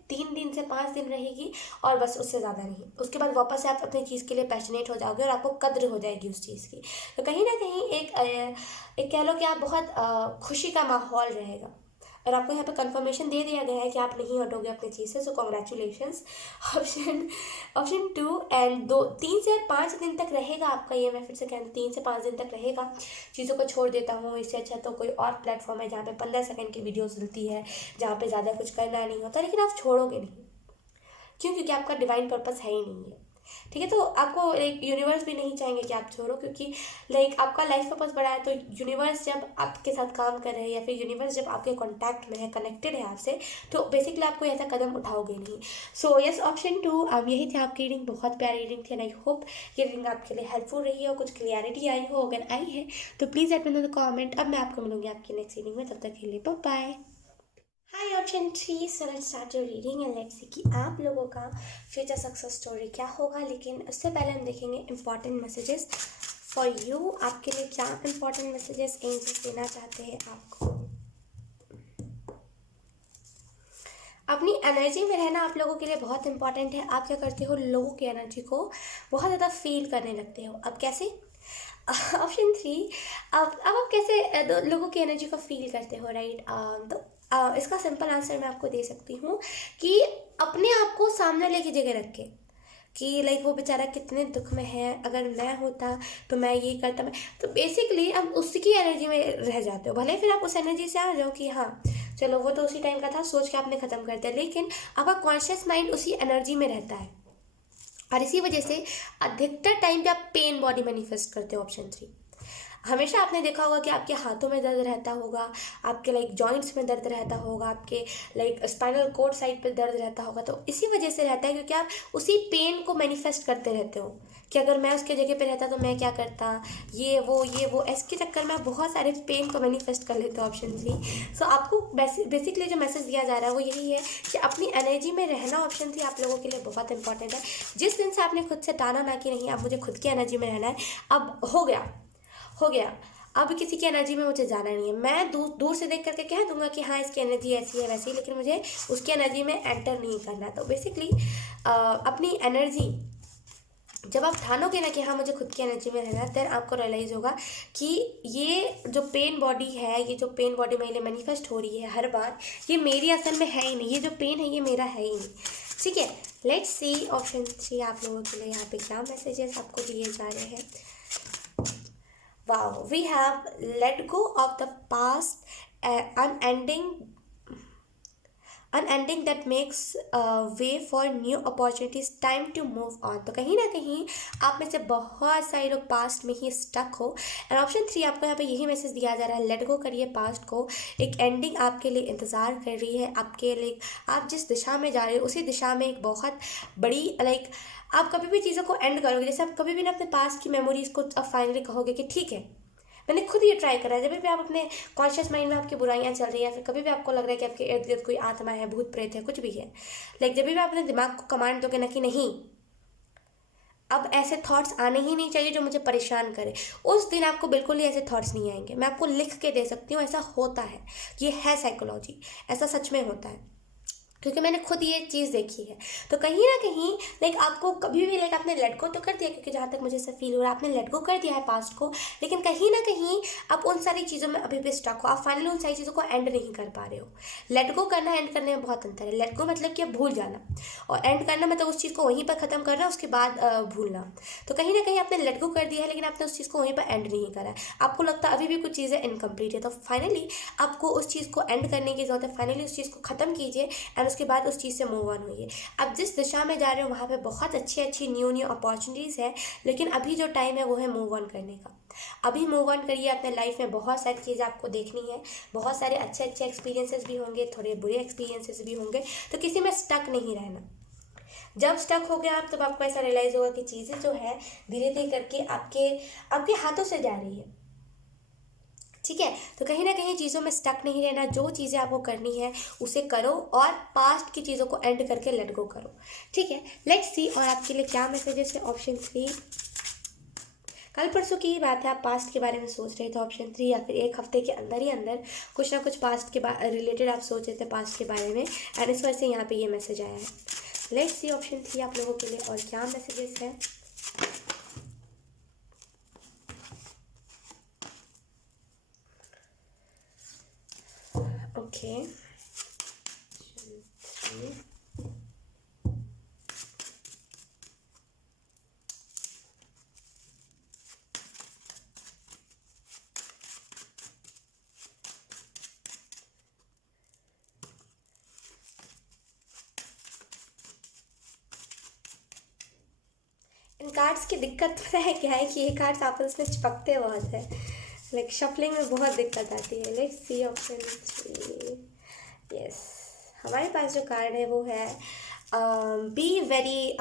3 दिन से 5 दिन रहेगी और बस, उससे ज़्यादा नहीं। उसके बाद वापस से आप अपनी चीज़ के लिए पैशनेट हो जाओगे और आपको कद्र हो जाएगी उस चीज़ की। तो कहीं ना कहीं एक कह लो कि आप बहुत खुशी का माहौल रहेगा। और आपको यहाँ पे कंफर्मेशन दे दिया गया है कि आप नहीं हटोगे अपनी चीज़ से, सो कॉन्ग्रेचुलेशंस। ऑप्शन 2 एंड 3 से 5 दिन तक रहेगा आपका ये, मैं फिर से कहूँ 3 से 5 दिन तक रहेगा। चीज़ों को छोड़ देता हूँ, इससे अच्छा तो कोई और प्लेटफॉर्म है जहाँ पे 15 सेकंड की वीडियोस मिलती है, जहाँ पे ज़्यादा कुछ करना नहीं होता, लेकिन आप छोड़ोगे नहीं। क्यों? क्योंकि आपका डिवाइन पर्पस है ही नहीं है। ठीक है, तो आपको लाइक यूनिवर्स भी नहीं चाहेंगे कि आप छोड़ो, क्योंकि लाइक आपका लाइफ पर्पस बड़ा है। तो यूनिवर्स जब आपके साथ काम कर रहे हैं या फिर यूनिवर्स जब आपके कांटेक्ट में है, कनेक्टेड है आपसे, तो बेसिकली आपको ऐसा कदम उठाओगे नहीं। सो यस, ऑप्शन 2 अब यही थी आपकी रीडिंग। बहुत प्यारी रीडिंग थी एंड आई होप ये रीडिंग आपके लिए हेल्पफुल रही है और कुछ क्लियरिटी आई हो। अगर आई है तो please let me know the comment. अब मैं आपको मिलूंगी आपकी नेक्स्ट रीडिंग में, तब तक के लिए bye bye. Hi option 3, so let's start your reading and let's see कि आप लोगों का फ्यूचर सक्सेस स्टोरी क्या होगा। लेकिन उससे पहले हम देखेंगे इंपॉर्टेंट मैसेजेस फॉर यू। आपके लिए क्या इंपॉर्टेंट मैसेजेस एंजल्स देना चाहते हैं आपको। अपनी एनर्जी में रहना आप लोगों के लिए बहुत इंपॉर्टेंट है। आप क्या करते हो, लोगों की एनर्जी को बहुत ज़्यादा फील करने लगते हो। अब कैसे? ऑप्शन 3, अब आप कैसे लोगों की एनर्जी को फील करते हो, राइट? तो इसका सिंपल आंसर मैं आपको दे सकती हूँ कि अपने आप को सामने लेके जगह रख के कि लाइक वो बेचारा कितने दुख में है, अगर मैं होता तो मैं ये करता। मैं तो बेसिकली आप उसकी एनर्जी में रह जाते हो। भले फिर आप उस एनर्जी से आ जाओ कि हाँ चलो वो तो उसी टाइम का था, सोच के आपने ख़त्म कर दिया, लेकिन आपका कॉन्शियस माइंड उसी एनर्जी में रहता है। और इसी वजह से अधिकतर टाइम पे आप पेन बॉडी मैनिफेस्ट करते हो। ऑप्शन 3, हमेशा आपने देखा होगा कि आपके हाथों में दर्द रहता होगा, आपके लाइक जॉइंट्स में दर्द रहता होगा, आपके लाइक स्पाइनल कोड साइड पे दर्द रहता होगा। तो इसी वजह से रहता है क्योंकि आप उसी पेन को मैनिफेस्ट करते रहते हो कि अगर मैं उसके जगह पे रहता तो मैं क्या करता, ये वो इसके चक्कर में आप बहुत सारे पेन को मैनिफेस्ट कर लेते हो। ऑप्शन 3, सो आपको बेसिकली जो मैसेज दिया जा रहा है वो यही है कि अपनी एनर्जी में रहना। ऑप्शन 3 आप लोगों के लिए बहुत इंपॉर्टेंट है। जिस दिन से आपने खुद से टाना ना कि नहीं अब मुझे खुद की एनर्जी में रहना है, अब हो गया, अब किसी की एनर्जी में मुझे जाना नहीं है। मैं दूर से देख करके कह दूंगा कि हाँ इसकी एनर्जी ऐसी है वैसी, लेकिन मुझे उसकी एनर्जी में एंटर नहीं करना। तो बेसिकली अपनी एनर्जी जब आप ठानोगे ना कि हाँ मुझे खुद की एनर्जी में रहना है, देन आपको रियलाइज़ होगा कि ये जो पेन बॉडी है, ये जो पेन बॉडी मेरे लिए मैनिफेस्ट हो रही है हर बार, ये मेरी असल में है ही नहीं। ये जो पेन है ये मेरा है ही नहीं। ठीक है, लेट्स सी ऑप्शन 3 आप लोगों के लिए यहाँ पे क्या मैसेजेस आपको दिए जा रहे हैं। Wow, we have let go of the past, unending unending that makes way for new opportunities, time to move on. तो कहीं ना कहीं आप में से बहुत सारे लोग पास्ट में ही स्टक हो, एंड ऑप्शन 3 आपको यहाँ पे यही मैसेज दिया जा रहा है, लेट गो करिए पास्ट को, एक एंडिंग आपके लिए इंतज़ार कर रही है आपके लिए। आप जिस दिशा में जा रहे हो उसी दिशा में एक बहुत बड़ी आप कभी भी चीज़ों को एंड करोगे। जैसे आप कभी भी ना अपने पास्ट की मेमोरीज को अब फाइनली कहोगे कि ठीक है, मैंने खुद ये ट्राई करा है। जब भी आप अपने कॉन्शियस माइंड में आपकी बुराइयां चल रही है, फिर कभी भी आपको लग रहा है कि आपके इर्द गिर्द कोई आत्मा है, भूत प्रेत है, कुछ भी है, जब भी आप अपने दिमाग को कमांड दोगे ना कि नहीं, अब ऐसे थॉट्स आने ही नहीं चाहिए जो मुझे परेशान करे, उस दिन आपको बिल्कुल ही ऐसे थॉट्स नहीं आएंगे। मैं आपको लिख के दे सकती हूँ, ऐसा होता है, ये है साइकोलॉजी, ऐसा सच में होता है, क्योंकि मैंने खुद ये चीज़ देखी है। तो कहीं ना कहीं आपको कभी भी आपने लेट गो तो कर दिया, क्योंकि जहाँ तक मुझे ऐसा फील हो रहा है आपने लेट गो कर दिया है पास्ट को, लेकिन कहीं ना कहीं आप उन सारी चीज़ों में अभी भी स्टक हो, आप फाइनली उन सारी चीज़ों को एंड नहीं कर पा रहे हो। लेट गो करना एंड करने में बहुत अंतर है। लेट गो मतलब कि अब भूल जाना, और एंड करना मतलब उस चीज़ को वहीं पर ख़त्म करना, उसके बाद भूलना। तो कहीं ना कहीं आपने लेट गो कर दिया है, लेकिन आपने उस चीज़ को वहीं पर एंड नहीं करा है। आपको लगता है अभी भी कुछ चीज़ें इनकम्प्लीट है, तो फाइनली आपको उस चीज़ को एंड करने की ज़रूरत है। फाइनली उस चीज़ को ख़त्म कीजिए, एंड उसके बाद उस चीज़ से मूव ऑन होइए। अब जिस दिशा में जा रहे हो वहाँ पे बहुत अच्छी अच्छी न्यू अपॉर्चुनिटीज़ है, लेकिन अभी जो टाइम है वो है मूव ऑन करने का। अभी मूव ऑन करिए। अपने लाइफ में बहुत सारी चीज़ें आपको देखनी है, बहुत सारे अच्छे अच्छे एक्सपीरियंसेस भी होंगे, थोड़े बुरे एक्सपीरियंसेस भी होंगे, तो किसी में स्टक नहीं रहना। जब स्टक हो गया आप, तब आपको ऐसा रियलाइज़ होगा कि चीज़ें जो है धीरे धीरे करके आपके आपके हाथों से जा रही है। ठीक है, तो कहीं ना कहीं चीज़ों में स्टक नहीं रहना, जो चीज़ें आपको करनी है उसे करो, और पास्ट की चीज़ों को एंड करके लेट गो करो। ठीक है, लेट्स सी और आपके लिए क्या मैसेजेस है। ऑप्शन 3, कल परसों की ही बात है, आप पास्ट के बारे में सोच रहे थे, ऑप्शन 3, या फिर एक हफ्ते के अंदर ही अंदर कुछ ना कुछ पास्ट के रिलेटेड आप सोच रहे थे, पास्ट के बारे में, एंड इस वजह से यहाँ पे ये मैसेज आया है। लेट्स सी ऑप्शन 3 आप लोगों के लिए और क्या मैसेजेस है। ओके, इन कार्ड्स की दिक्कत पता है क्या है, कि ये कार्ड्स आपस में चिपकते बहुत है, शफलिंग में बहुत दिक्कत आती है। Let's see option 3। यस, हमारे पास जो कार्ड है वो है बी वेरी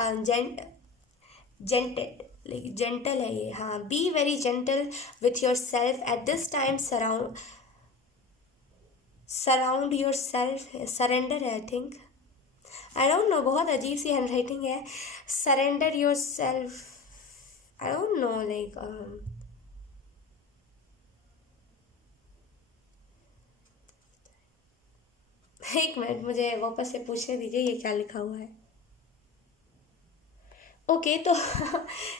जेंटल है ये। हाँ, be very gentle with yourself at this time, surround yourself, surrender है I think, I don't know, बहुत अजीब सी हैंड राइटिंग है। Surrender yourself, I don't know, एक मिनट, मुझे वापस से पूछने दीजिए ये क्या लिखा हुआ है। ओके, तो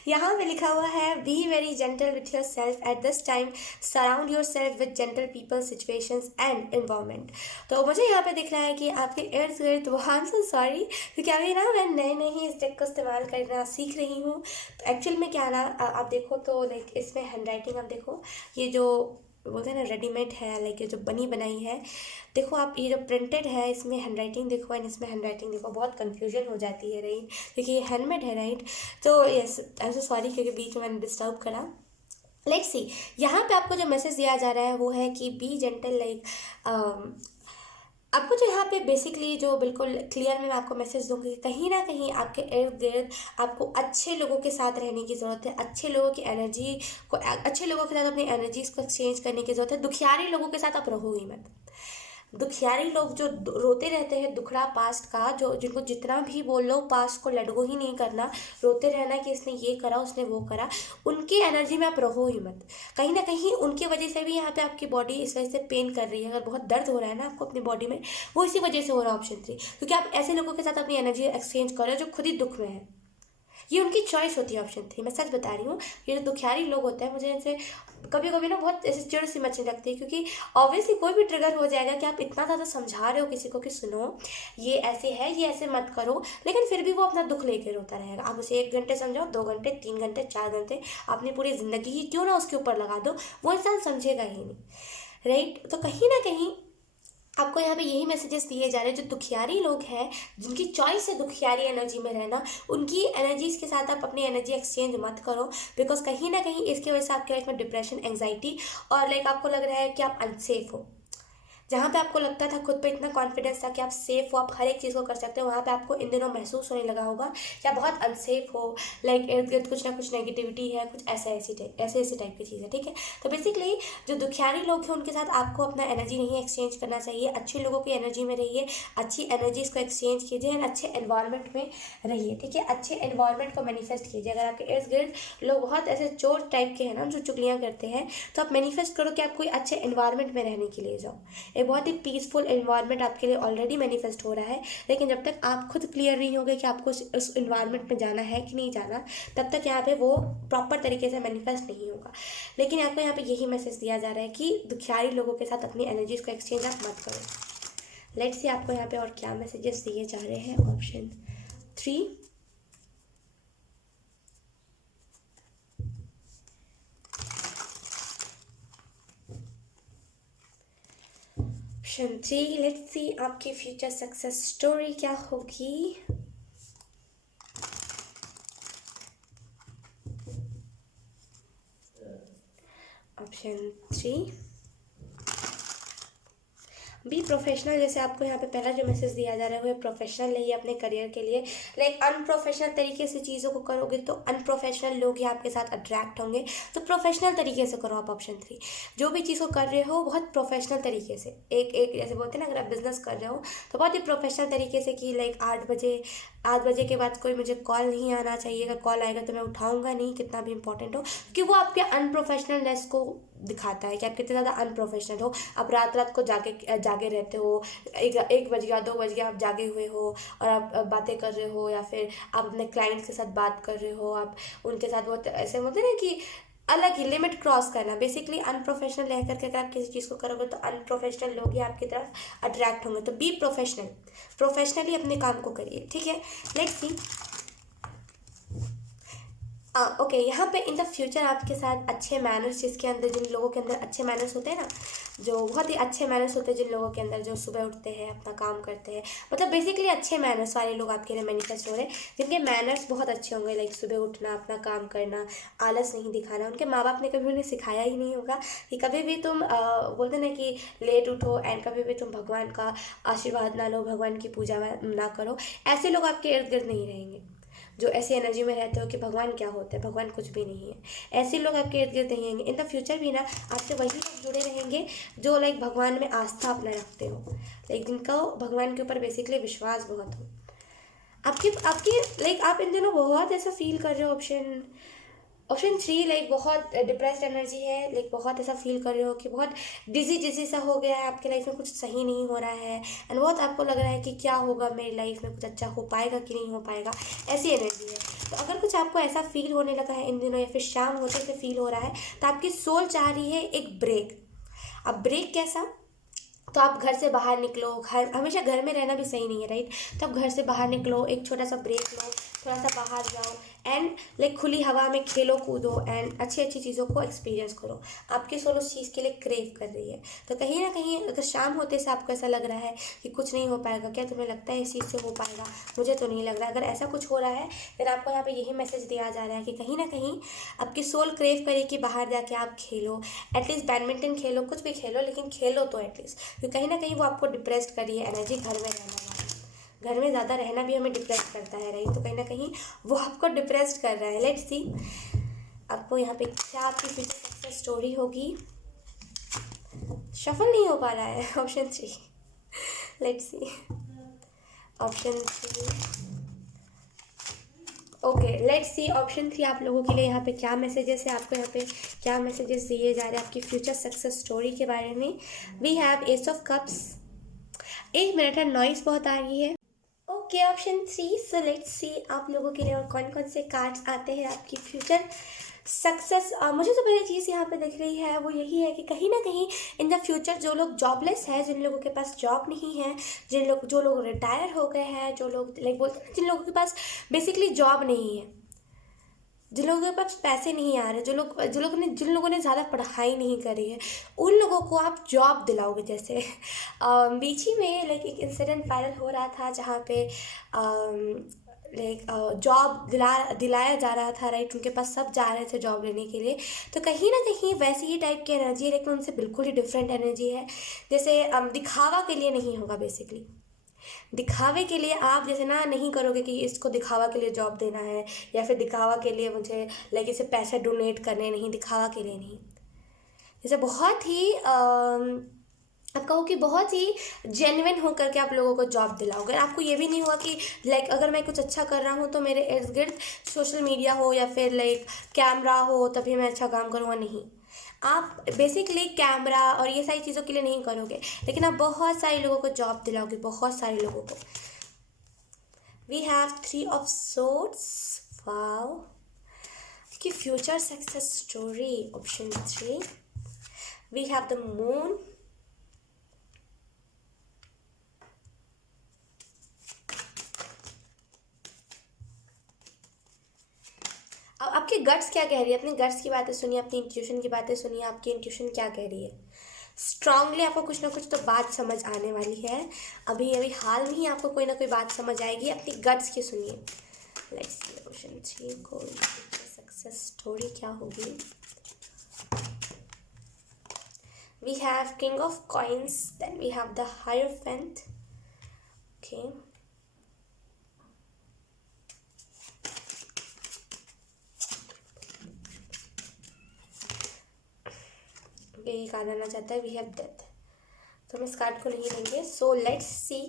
यहाँ पे लिखा हुआ है B very gentle with yourself at this time, surround your self with gentle people, situations and environment. तो मुझे यहाँ पे दिख रहा है कि आपके इर्द गिर्द, वो आई एम सो सॉरी, क्योंकि अभी ना मैं नए नए ही इस टेक को इस्तेमाल करना सीख रही हूँ। तो एक्चुअल में क्या ना, आप देखो तो इसमें हैंड राइटिंग आप देखो, ये जो बोलते हैं ना रेडीमेड है, ये जो बनी बनाई है, देखो आप, ये जो प्रिंटेड है इसमें हैंड राइटिंग देखो, एंड इसमें हैंड राइटिंग देखो, बहुत कन्फ्यूजन हो जाती है, राइट, क्योंकि ये हैंडमेड है, राइट। तो yes, I am so sorry, क्योंकि बीच में मैंने डिस्टर्ब करा। लेट्स सी, यहाँ पे आपको जो मैसेज दिया जा रहा है वो है कि बी जेंटल, आपको जो यहाँ पे बेसिकली जो बिल्कुल क्लियर में मैं आपको मैसेज दूँगी, कहीं ना कहीं आपके इर्द गिर्द आपको अच्छे लोगों के साथ रहने की ज़रूरत है, अच्छे लोगों की एनर्जी को, अच्छे लोगों के साथ अपनी एनर्जीज को एक्सचेंज करने की ज़रूरत है। दुखियारी लोगों के साथ आप रहो ही मत। दुखियारी लोग जो रोते रहते हैं दुखड़ा पास्ट का, जो जिनको जितना भी बोल लो पास्ट को लेट गो ही नहीं करना, रोते रहना कि इसने ये करा उसने वो करा, उनकी एनर्जी में आप रहो ही मत। कहीं ना कहीं उनकी वजह से भी यहाँ पे आपकी बॉडी इस वजह से पेन कर रही है। अगर बहुत दर्द हो रहा है ना आपको अपनी बॉडी में, वो इसी वजह से हो रहा है, ऑप्शन 3, क्योंकि आप ऐसे लोगों के साथ अपनी एनर्जी एक्सचेंज कर रहे हो जो खुद ही दुख में है। ये उनकी चॉइस होती है। ऑप्शन 3, मैं सच बता रही हूँ। ये जो दुखियारी लोग होते हैं, मुझे ऐसे कभी कभी ना बहुत ऐसे चिड़ सी मचने लगती है, क्योंकि ऑब्वियसली कोई भी ट्रिगर हो जाएगा कि आप इतना ज़्यादा समझा रहे हो किसी को कि सुनो ये ऐसे है, ये ऐसे मत करो, लेकिन फिर भी वो अपना दुख लेकर रोता रहेगा। आप उसे 1 घंटे समझाओ, 2 घंटे, 3 घंटे, 4 घंटे, अपनी पूरी ज़िंदगी ही क्यों ना उसके ऊपर लगा दो, वो इंसान समझेगा ही नहीं, राइट। तो कहीं ना कहीं आपको यहाँ पे यही मैसेजेस दिए जा रहे हैं। जो दुखियारी लोग हैं, जिनकी चॉइस है दुखियारी एनर्जी में रहना, उनकी एनर्जीज के साथ आप अपनी एनर्जी एक्सचेंज मत करो, बिकॉज कहीं ना कहीं इसकी वजह से आपके लाइफ में डिप्रेशन, एंग्जाइटी और लाइक आपको लग रहा है कि आप अनसेफ हो। जहाँ पे आपको लगता था खुद पे इतना कॉन्फिडेंस था कि आप सेफ हो, आप हर एक चीज़ को कर सकते हो, वहाँ पे आपको इन दिनों महसूस होने लगा होगा कि आप बहुत अनसेफ हो, लाइक इर्द गिर्द कुछ ना कुछ नेगेटिविटी है, कुछ ऐसे टाइप की चीज़ है, ठीक है। तो बेसिकली जो दुखियारी लोग हैं उनके साथ आपको अपना एनर्जी नहीं एक्सचेंज करना चाहिए। अच्छे लोगों की एनर्जी में रहिए, अच्छी एनर्जीज को एक्सचेंज कीजिए एंड अच्छे एनवायरनमेंट में रहिए, ठीक है। अच्छे एनवायरनमेंट को मैनिफेस्ट कीजिए। अगर आपके इर्द गिर्द लोग बहुत ऐसे चोर टाइप के हैं ना, जो चुगलियाँ करते हैं, तो आप मैनिफेस्ट करो कि आप कोई अच्छे एनवायरनमेंट में रहने के लिए जाओ। एक बहुत ही पीसफुल एनवायरनमेंट आपके लिए ऑलरेडी मैनिफेस्ट हो रहा है, लेकिन जब तक आप खुद क्लियर नहीं होगे कि आपको उस एनवायरनमेंट में जाना है कि नहीं जाना, तब तक यहाँ पे वो प्रॉपर तरीके से मैनिफेस्ट नहीं होगा। लेकिन आपको यहाँ पे यही मैसेज दिया जा रहा है कि दुखियारी लोगों के साथ अपनी एनर्जीज को एक्सचेंज आप मत करो। लेट्स सी आपको यहाँ पे और क्या मैसेजेस दिए जा रहे हैं। ऑप्शन 3, ऑप्शन 3, लेट्स सी आपकी फ्यूचर सक्सेस स्टोरी क्या होगी। Option 3, be professional. जैसे आपको यहाँ पे पहला जो मैसेज दिया जा रहा है वो प्रोफेशनल नहीं है अपने करियर के लिए। लाइक अनप्रोफेशनल तरीके से चीज़ों को करोगे तो अनप्रोफेशनल लोग ही आपके साथ अट्रैक्ट होंगे, तो प्रोफेशनल तरीके से करो आप। ऑप्शन 3, जो भी चीज़ को कर रहे हो बहुत प्रोफेशनल तरीके से, एक एक जैसे बोलते हैं ना, अगर आप बिजनेस कर रहे हो तो बहुत ही प्रोफेशनल तरीके से कि लाइक 8 बजे के बाद कोई मुझे कॉल नहीं आना चाहिए, अगर कॉल आएगा तो मैं उठाऊंगा नहीं, कितना भी इंपॉर्टेंट हो, क्योंकि वो आपके अनप्रोफेशनलनेस को दिखाता है कि आप कितने ज़्यादा अनप्रोफेशनल हो। आप रात रात को जागे रहते हो, 1 बज गया, 2 बज गया, आप जागे हुए हो और आप बातें कर रहे हो, या फिर आप अपने क्लाइंट्स के साथ बात कर रहे हो, आप उनके साथ बहुत ऐसे होते हैं ना कि अलग ही लिमिट क्रॉस करना। बेसिकली अनप्रोफेशनल रह करके अगर आप किसी चीज़ को करोगे तो अनप्रोफेशनल लोग ही आपकी तरफ अट्रैक्ट होंगे। तो बी प्रोफेशनल, प्रोफेशनली अपने काम को करिए, ठीक है। लेट्स सी ओके, यहाँ पे इन द फ्यूचर आपके साथ अच्छे मैनर्स, जिसके अंदर जिन लोगों के अंदर अच्छे मैनर्स होते हैं ना, जो बहुत ही अच्छे मैनर्स होते हैं जिन लोगों के अंदर, जो सुबह उठते हैं, अपना काम करते हैं, मतलब बेसिकली अच्छे मैनर्स वाले लोग आपके लिए मैनिफेस्ट हो रहे हैं, जिनके मैनर्स बहुत अच्छे होंगे। लाइक सुबह उठना, अपना काम करना, आलस नहीं दिखाना। उनके माँ बाप ने कभी उन्हें सिखाया ही नहीं होगा कि कभी भी तुम बोलते ना कि लेट उठो एंड कभी भी तुम भगवान का आशीर्वाद ना लो, भगवान की पूजा ना करो। ऐसे लोग आपके इर्द गिर्द नहीं रहेंगे जो ऐसी एनर्जी में रहते हो कि भगवान क्या होता है, भगवान कुछ भी नहीं है। ऐसे लोग आपके इर्द गिर्द नहीं आएंगे। इन द फ्यूचर भी ना आपसे वही लोग जुड़े रहेंगे जो लाइक भगवान में आस्था अपना रखते हो, लाइक जिनका भगवान के ऊपर बेसिकली विश्वास बहुत हो। आपकी आपकी लाइक आप इन दिनों बहुत ऐसा फील कर रहे हो। ऑप्शन 3, लाइक बहुत डिप्रेस्ड एनर्जी है, लाइक बहुत ऐसा फील कर रहे हो कि बहुत डिजी सा हो गया है, आपके लाइफ में कुछ सही नहीं हो रहा है एंड बहुत आपको लग रहा है कि क्या होगा मेरी लाइफ में, कुछ अच्छा हो पाएगा कि नहीं हो पाएगा, ऐसी एनर्जी है। तो अगर कुछ आपको ऐसा फील होने लगा है इन दिनों, या फिर शाम होते से फील हो रहा है, तो आपकी सोल चाह रही है एक ब्रेक। अब ब्रेक कैसा? तो आप घर से बाहर निकलो, घर हमेशा घर में रहना भी सही नहीं है, राइट। तो आप घर से बाहर निकलो, एक छोटा सा ब्रेक लो, थोड़ा सा बाहर जाओ एंड लाइक खुली हवा में खेलो कूदो एंड अच्छी अच्छी चीज़ों को एक्सपीरियंस करो। आपकी सोल उस चीज़ के लिए क्रेव कर रही है। तो कहीं ना कहीं अगर शाम होते से आपको ऐसा लग रहा है कि कुछ नहीं हो पाएगा, क्या तुम्हें लगता है इस चीज़ से हो पाएगा? मुझे तो नहीं लग रहा। अगर ऐसा कुछ हो रहा है फिर आपको यहाँ पे यही मैसेज दिया जा रहा है कि कहीं ना कहीं आपकी सोल क्रेव करे कि बाहर जाके आप खेलो, एटलीस्ट बैडमिंटन खेलो, कुछ भी खेलो, लेकिन खेलो तो एटलीस्ट, क्योंकि कहीं ना कहीं वो आपको डिप्रेस्ड कर रही है एनर्जी। घर में रहना, घर में ज़्यादा रहना भी हमें डिप्रेस करता है, राइट। तो कहीं ना कहीं वो आपको डिप्रेस्ड कर रहा है। लेट्स सी आपको यहाँ पे क्या आपकी फ्यूचर सक्सेस स्टोरी होगी। शफल नहीं हो पा रहा है। Option 3, let's see option 3, okay let's see option 3 आप लोगों के लिए यहाँ पे क्या मैसेजेस है, आपको यहाँ पे क्या मैसेजेस दिए जा रहे हैं आपकी फ्यूचर सक्सेस स्टोरी के बारे में। We have ace of cups. 1 minute है, नॉइस बहुत आ रही है। Okay, option 3। So let's see आप लोगों के लिए और कौन कौन से कार्ड्स आते हैं आपकी फ्यूचर सक्सेस। मुझे तो पहली चीज़ यहाँ पे दिख रही है वो यही है कि कहीं ना कहीं इन द फ्यूचर जो लोग जॉबलेस है, जिन लोगों के पास जॉब नहीं है, जो लोग रिटायर हो गए हैं, जो लोग लाइक बोलते हैं जिन लोगों के पास बेसिकली जॉब नहीं है, जिन लोगों के पास पैसे नहीं आ रहे, जिन लोगों ने ज़्यादा पढ़ाई नहीं करी है, उन लोगों को आप जॉब दिलाओगे। जैसे बीच ही में लाइक एक इंसिडेंट वायरल हो रहा था जहाँ पे लाइक जॉब दिलाया जा रहा था, राइट। उनके पास सब जा रहे थे जॉब लेने के लिए। तो कहीं ना कहीं वैसी ही टाइप की एनर्जी है, लेकिन उनसे बिल्कुल ही डिफरेंट एनर्जी है। जैसे दिखावा के लिए नहीं होगा बेसिकली, दिखावे के लिए आप जैसे ना नहीं करोगे कि इसको दिखावा के लिए जॉब देना है, या फिर दिखावा के लिए मुझे लाइक इसे पैसे डोनेट करने, नहीं, दिखावा के लिए नहीं। जैसे बहुत ही आप कहो कि बहुत ही जेन्युइन होकर के आप लोगों को जॉब दिलाओगे। आपको ये भी नहीं हुआ कि लाइक अगर मैं कुछ अच्छा कर रहा हूँ तो मेरे इर्द गिर्द सोशल मीडिया हो या फिर लाइक कैमरा हो तभी मैं अच्छा काम करूँगा, नहीं। आप बेसिकली कैमरा और ये सारी चीज़ों के लिए नहीं करोगे, लेकिन आप बहुत सारे लोगों को जॉब दिलाओगे, बहुत सारे लोगों को। We have 3 of swords. Wow, की future success story, option 3। We have the moon. अब आपकी गट्स क्या कह रही है, अपनी गट्स की बातें सुनिए, अपनी इंट्यूशन की बातें सुनिए, आपकी इंट्यूशन क्या कह रही है। स्ट्रांगली आपको कुछ ना कुछ तो बात समझ आने वाली है। अभी अभी हाल में ही आपको कोई ना कोई बात समझ आएगी, अपनी गट्स की सुनिए। लेट्स सी ऑप्शन 3 को सक्सेस स्टोरी क्या होगी। We have king of coins, then we have the hierophant. Okay, यही कार्ड आना चाहता है। वी हैव डेथ, तो हम इस कार्ड को नहीं लेंगे। सो लेट्स सी,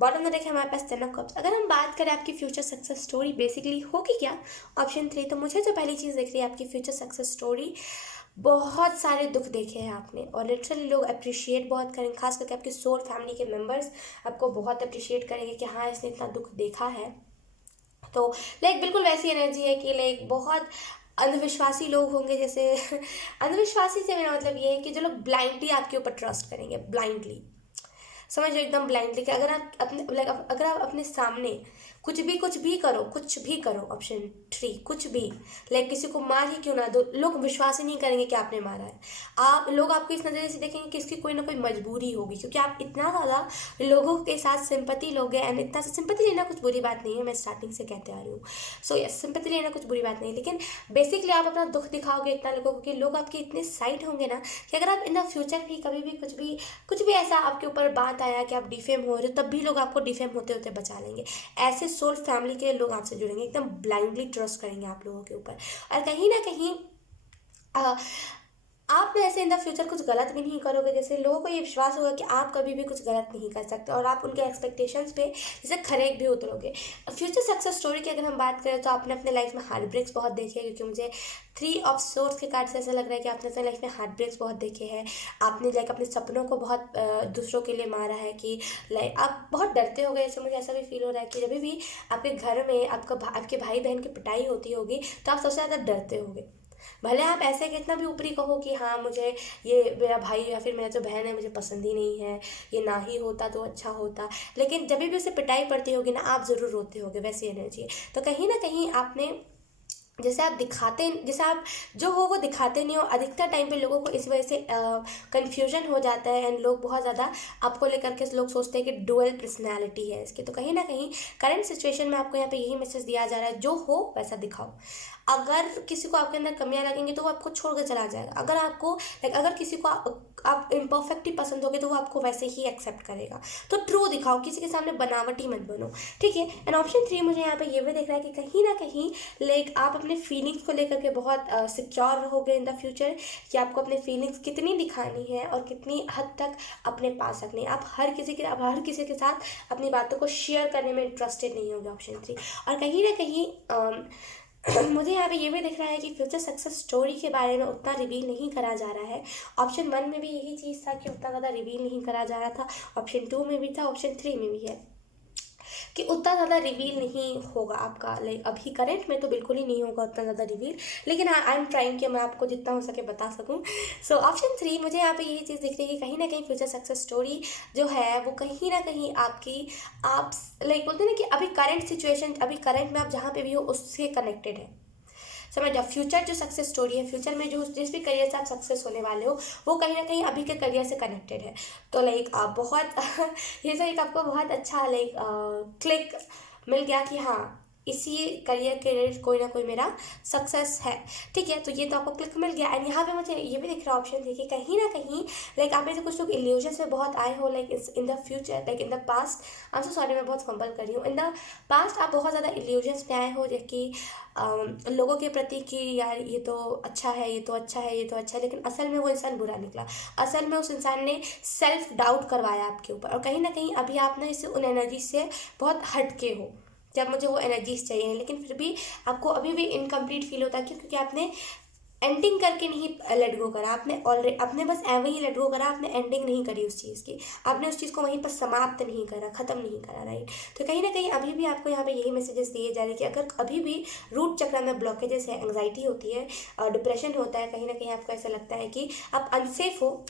बॉटम में देखें हमारे पास 10 ऑफ कप्स। अगर हम बात करें आपकी फ्यूचर सक्सेस स्टोरी बेसिकली होगी क्या, ऑप्शन 3, तो मुझे जो पहली चीज़ दिख रही है आपकी फ्यूचर सक्सेस स्टोरी, बहुत सारे दुख देखे हैं आपने और लिटरली लोग अप्रिशिएट बहुत करेंगे, खास करके आपके सोल फैमिली के मेम्बर्स आपको बहुत अप्रिशिएट करेंगे कि हाँ इसने इतना दुख देखा है। तो लाइक बिल्कुल वैसी एनर्जी है कि लाइक बहुत अंधविश्वासी लोग होंगे। जैसे अंधविश्वासी से मेरा मतलब ये है कि जो लोग ब्लाइंडली आपके ऊपर ट्रस्ट करेंगे, ब्लाइंडली, समझ लो एकदम ब्लाइंडली, कि अगर आप अपने लाइक अगर आप अपने सामने कुछ भी करो, कुछ भी करो, ऑप्शन 3, कुछ भी लाइक किसी को मार ही क्यों ना दो, लोग विश्वास ही नहीं करेंगे कि आपने मारा है। लोग आपको इस नज़रिए से देखेंगे कि इसकी कोई ना कोई मजबूरी होगी, क्योंकि आप इतना ज़्यादा लोगों के साथ सिंपैथी लोगे। एंड इतना सिंपैथी लेना कुछ बुरी बात नहीं है, मैं स्टार्टिंग से कहते आ रही हूँ। सो यस, सिंपैथी लेना कुछ बुरी बात नहीं है, लेकिन बेसिकली आप अपना दुख दिखाओगे इतना लोगों को कि लोग आपके इतने साइड होंगे ना कि अगर आप इन द फ्यूचर भी कभी भी कुछ भी ऐसा आपके ऊपर बात आया कि आप डिफेम हो रहे हो, तब भी लोग आपको डिफेम होते होते बचा लेंगे। ऐसे सोल फैमिली के लोग आपसे जुड़ेंगे, एकदम ब्लाइंडली ट्रस्ट करेंगे आप लोगों के ऊपर। और कहीं ना कहीं आप ना ऐसे इन द फ्यूचर कुछ गलत भी नहीं करोगे। जैसे लोगों को ये विश्वास होगा कि आप कभी भी कुछ गलत नहीं कर सकते और आप उनके एक्सपेक्टेशंस पे जैसे खरे भी उतरोगे। फ्यूचर सक्सेस स्टोरी की अगर हम बात करें तो आपने अपने लाइफ में हार्ट ब्रेक्स बहुत देखे हैं, क्योंकि मुझे 3 ऑफ सोर्ड्स के कार्ड से ऐसा लग रहा है कि आपने अपने लाइफ में हार्ट ब्रेक्स बहुत देखे हैं। आपने लाइक अपने सपनों को बहुत दूसरों के लिए मारा है, कि लाइक आप बहुत डरते हो गए। जैसे मुझे ऐसा भी फील हो रहा है कि जब भी आपके घर में आपके भाई बहन की पिटाई होती होगी तो आप सबसे ज़्यादा डरते होगे। भले आप ऐसे कितना भी ऊपरी कहो कि हाँ मुझे ये मेरा भाई या फिर मेरा जो बहन है मुझे पसंद ही नहीं है, ये ना ही होता तो अच्छा होता, लेकिन जब भी उसे पिटाई पड़ती होगी ना आप ज़रूर रोते होगे, वैसी एनर्जी है। तो कहीं ना कहीं आपने जैसे आप जो हो वो दिखाते नहीं हो। अधिकतर टाइम पे लोगों को इस वजह से कन्फ्यूजन हो जाता है, एंड लोग बहुत ज़्यादा आपको लेकर के लोग सोचते हैं कि डुअल पर्सनैलिटी है इसकी। तो कहीं ना कहीं करंट सिचुएशन में आपको यहाँ पे यही मैसेज दिया जा रहा है, जो हो वैसा दिखाओ। अगर किसी को आपके अंदर कमियां लगेंगी तो वो आपको छोड़ कर चला जाएगा। अगर किसी को आप इम्परफेक्ट ही पसंद होगे तो वो आपको वैसे ही एक्सेप्ट करेगा। तो ट्रू दिखाओ, किसी के सामने बनावटी मत बनो, ठीक है। एंड ऑप्शन 3 मुझे यहाँ पे ये भी दिख रहा है कि कहीं ना कहीं लाइक आप अपने फीलिंग्स को लेकर के बहुत सिक्योर रहोगे इन द फ्यूचर, कि आपको अपने फीलिंग्स कितनी दिखानी है और कितनी हद तक अपने पास रखनी है। आप हर किसी के साथ अपनी बातों को शेयर करने में इंटरेस्टेड नहीं होगे, ऑप्शन 3। और कहीं ना कहीं मुझे यहाँ पे ये भी दिख रहा है कि फ्यूचर सक्सेस स्टोरी के बारे में उतना रिवील नहीं करा जा रहा है। ऑप्शन 1 में भी यही चीज़ था कि उतना ज़्यादा रिवील नहीं करा जा रहा था, ऑप्शन 2 में भी था, ऑप्शन 3 में भी है। कि उतना ज़्यादा रिवील नहीं होगा आपका, लाइक अभी करंट में तो बिल्कुल ही नहीं होगा उतना ज़्यादा रिवील, लेकिन हाँ आई एम ट्राइंग कि मैं आपको जितना हो सके बता सकूँ। सो ऑप्शन 3 मुझे यहाँ पे यही चीज़ दिख रही है कि कहीं ना कहीं फ्यूचर सक्सेस स्टोरी जो है वो कहीं ना कहीं आपकी, आप लाइक बोलते हैं ना कि अभी करंट सिचुएशन, अभी करंट में आप जहाँ पे भी हो उससे कनेक्टेड है। समझ जाओ, फ्यूचर जो सक्सेस स्टोरी है, फ्यूचर में जो जिस भी करियर से आप सक्सेस होने वाले हो वो कहीं ना कहीं अभी के करियर से कनेक्टेड है। तो लाइक आप बहुत ये तो एक आपको बहुत अच्छा लाइक क्लिक मिल गया कि हाँ इसी करियर के रिलेटेड कोई ना कोई मेरा सक्सेस है। ठीक है, तो ये तो आपको क्लिक मिल गया। एंड यहाँ पे मुझे ये भी दिख रहा ऑप्शन देखिए कहीं ना कहीं लाइक आप में से कुछ लोग इल्यूजन्स में बहुत आए हो, like in the future, like in the past. I am so sorry, मैं बहुत फंबल कर रही हूँ। इन द पास्ट आप बहुत ज़्यादा इल्यूजन्स में आए हो, जबकि लोगों के प्रति कि यार ये तो अच्छा है, ये तो अच्छा है, ये तो अच्छा है, लेकिन असल में वो इंसान बुरा निकला। असल में उस इंसान ने सेल्फ डाउट करवाया आपके ऊपर, और कहीं ना कहीं अभी आप ना इससे उन एनर्जी से बहुत हटके हो जब मुझे वो एनर्जीज चाहिए, लेकिन फिर भी आपको अभी भी इनकम्प्लीट फील होता है। क्यों? क्योंकि आपने एंडिंग करके नहीं लेट गो करा, आपने ऑलरेडी आपने बस एवे ही लेट गो करा, आपने एंडिंग नहीं करी उस चीज़ की, आपने उस चीज़ को वहीं पर समाप्त नहीं करा, ख़त्म नहीं करा, राइट। तो कहीं ना कहीं अभी भी आपको यहाँ पे यही मैसेजेस दिए जा रहे हैं कि अगर अभी भी रूट चक्र में ब्लॉकेजेस है, एंग्जाइटी होती है और डिप्रेशन होता है, कहीं ना कहीं आपको ऐसा लगता है कि आप अनसेफ हो,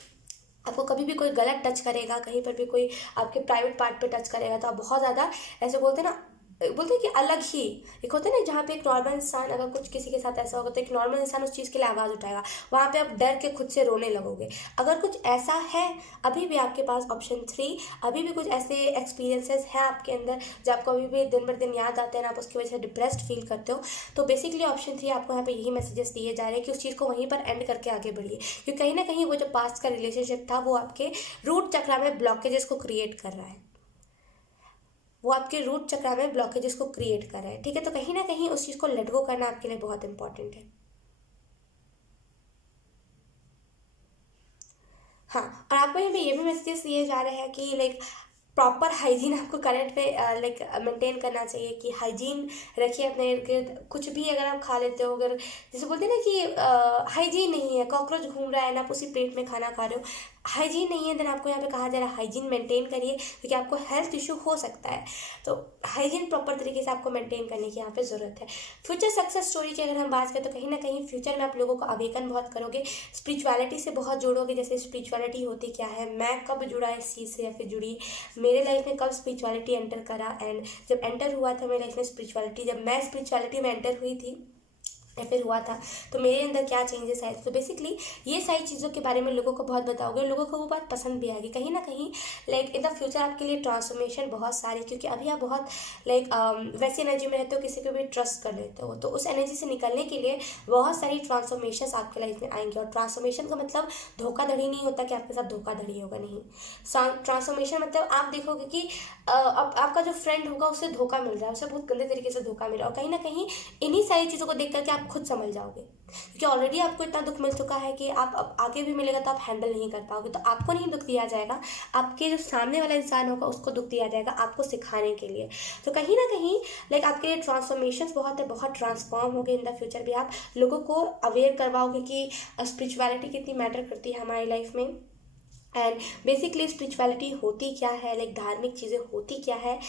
आपको कभी भी कोई गलत टच करेगा, कहीं पर भी कोई आपके प्राइवेट पार्ट पे टच करेगा तो आप बहुत ज़्यादा ऐसे बोलते हैं ना, बोलते हैं कि अलग ही एक होता है ना, जहाँ पे एक नॉर्मल इंसान अगर कुछ किसी के साथ ऐसा होगा तो एक नॉर्मल इंसान उस चीज़ के लिए आवाज़ उठाएगा, वहाँ पे आप डर के खुद से रोने लगोगे। अगर कुछ ऐसा है अभी भी आपके पास ऑप्शन 3, अभी भी कुछ ऐसे एक्सपीरियंसेस हैं आपके अंदर जो आपको अभी भी दिन भर दिन याद आते हैं, आप उसकी वजह से डिप्रेस्ड फील करते हो, तो बेसिकली ऑप्शन 3 आपको यहाँ पे यही मैसेजेस दिए जा रहे हैं कि उस चीज़ को वहीं पर एंड करके आगे बढ़िए। क्योंकि कहीं ना कहीं वो जो पास्ट का रिलेशनशिप था वो आपके रूट चक्र में ब्लॉकेजेस को क्रिएट कर रहा है, वो आपके रूट चक्र में ब्लॉकेजेस को क्रिएट कर रहा है। ठीक है, तो कहीं ना कहीं उस चीज़ को लेट गो करना आपके लिए बहुत इंपॉर्टेंट है। हाँ, और आपको यहाँ पे ये भी मैसेजेस दिए जा रहे हैं कि लाइक प्रॉपर हाइजीन आपको करंट पे लाइक मेंटेन करना चाहिए, कि हाइजीन रखिए अपने इर्द गिर्द। कुछ भी अगर आप खा लेते हो, अगर जैसे बोलते हैं ना कि हाइजीन नहीं है, कॉकरोच घूम रहा है ना, आप उसी प्लेट में खाना खा रहे हो, हाइजीन नहीं है, देन आपको यहाँ पे कहा जा रहा है हाइजीन मेंटेन करिए, क्योंकि आपको हेल्थ इशू हो सकता है। तो हाइजीन प्रॉपर तरीके से आपको मेंटेन करने की यहाँ पे ज़रूरत है। फ्यूचर सक्सेस स्टोरी की अगर हम बात करें तो कहीं ना कहीं फ्यूचर में आप लोगों को अवेकन बहुत करोगे, स्पिरिचुअलिटी से बहुत जुड़ोगे। जैसे स्पिरिचुअलिटी होती क्या है, मैं कब जुड़ा इस चीज़ से या फिर जुड़ी, मेरे लाइफ में कब स्पिरिचुअलिटी एंटर करा, एंड जब एंटर हुआ था मेरे लाइफ में स्पिरिचुअलिटी, जब मैं स्पिरिचुअलिटी में एंटर हुई थी या फिर हुआ था, तो मेरे अंदर क्या चेंजेस आए। तो बेसिकली ये सारी चीज़ों के बारे में लोगों को बहुत बताओगे, लोगों को वो बात पसंद भी आएगी कहीं ना कहीं। लाइक इन द फ्यूचर आपके लिए ट्रांसफॉर्मेशन बहुत सारी, क्योंकि अभी आप बहुत लाइक वैसी एनर्जी में रहते हो, किसी को भी ट्रस्ट कर लेते हो, तो उस एनर्जी से निकलने के लिए बहुत सारी ट्रांसफॉर्मेशन आपके लाइफ में आएंगे। और ट्रांसफॉर्मेशन का मतलब धोखाधड़ी नहीं होता कि आपके साथ धोखाधड़ी होगा, नहीं। ट्रांसफॉर्मेशन मतलब आप देखोगे कि आपका जो फ्रेंड होगा उसे धोखा मिल रहा है, उसे बहुत गंदे तरीके से धोखा मिल रहा है, और कहीं ना कहीं इन्हीं सारी चीज़ों को देख करके आप खुद समझ जाओगे, क्योंकि ऑलरेडी आपको इतना दुख मिल चुका है कि आप अब आगे भी मिलेगा तो आप हैंडल नहीं कर पाओगे। तो आपको नहीं दुख दिया जाएगा, आपके जो सामने वाला इंसान होगा उसको दुख दिया जाएगा आपको सिखाने के लिए। तो कहीं ना कहीं लाइक आपके लिए ट्रांसफॉर्मेशन बहुत है, बहुत ट्रांसफॉर्म होगे इन द फ्यूचर भी। आप लोगों को अवेयर करवाओगे कि स्पिरिचुअलिटी कितनी मैटर करती है हमारी लाइफ में, एंड बेसिकली स्पिरिचुअलिटी होती क्या है, लाइक धार्मिक चीज़ें होती क्या है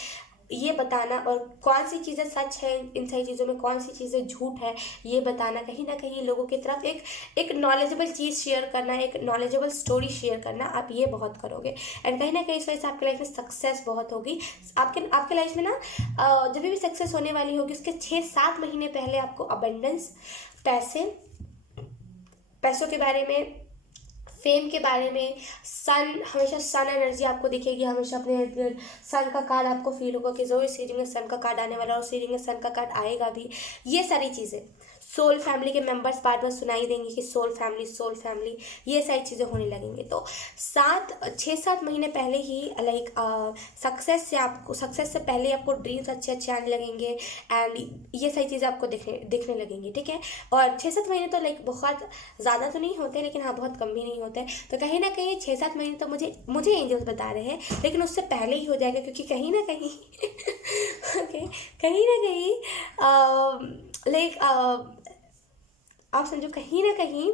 ये बताना, और कौन सी चीज़ें सच है, इन सारी चीज़ों में कौन सी चीज़ें झूठ है ये बताना। कहीं ना कहीं लोगों की तरफ एक नॉलेजेबल चीज़ शेयर करना, एक नॉलेजेबल स्टोरी शेयर करना, आप ये बहुत करोगे। एंड कहीं ना कहीं इस वजह से आपकी लाइफ में सक्सेस बहुत होगी। आपके आपके लाइफ में ना जब भी सक्सेस होने वाली होगी उसके 6-7 महीने पहले आपको अबंडेंस, पैसों के बारे में, फेम के बारे में, सन, हमेशा सन एनर्जी आपको दिखेगी, हमेशा अपने इर्द गिर्द सन का कार्ड आपको फील होगा कि जो इस रीडिंग में सन का कार्ड आने वाला है, उस रीडिंग में सन का कार्ड आएगा भी। ये सारी चीज़ें सोल फैमिली के मेंबर्स बार बार सुनाई देंगी कि सोल फैमिली, ये सारी चीज़ें होने लगेंगी। तो 6-7 महीने पहले ही लाइक सक्सेस से पहले आपको ड्रीम्स अच्छे अच्छे आने लगेंगे, एंड ये सारी चीज़ें आपको दिखने लगेंगी। ठीक है, और 6-7 महीने तो लाइक बहुत ज़्यादा तो नहीं होते, लेकिन हाँ बहुत कम भी नहीं होते। तो कहीं ना कहीं 6-7 महीने तो मुझे एंजल्स बता रहे हैं, लेकिन उससे पहले ही हो जाएगा, क्योंकि कहीं ना कहीं ओके, कहीं ना कहीं लाइक आप समझो, कहीं ना कहीं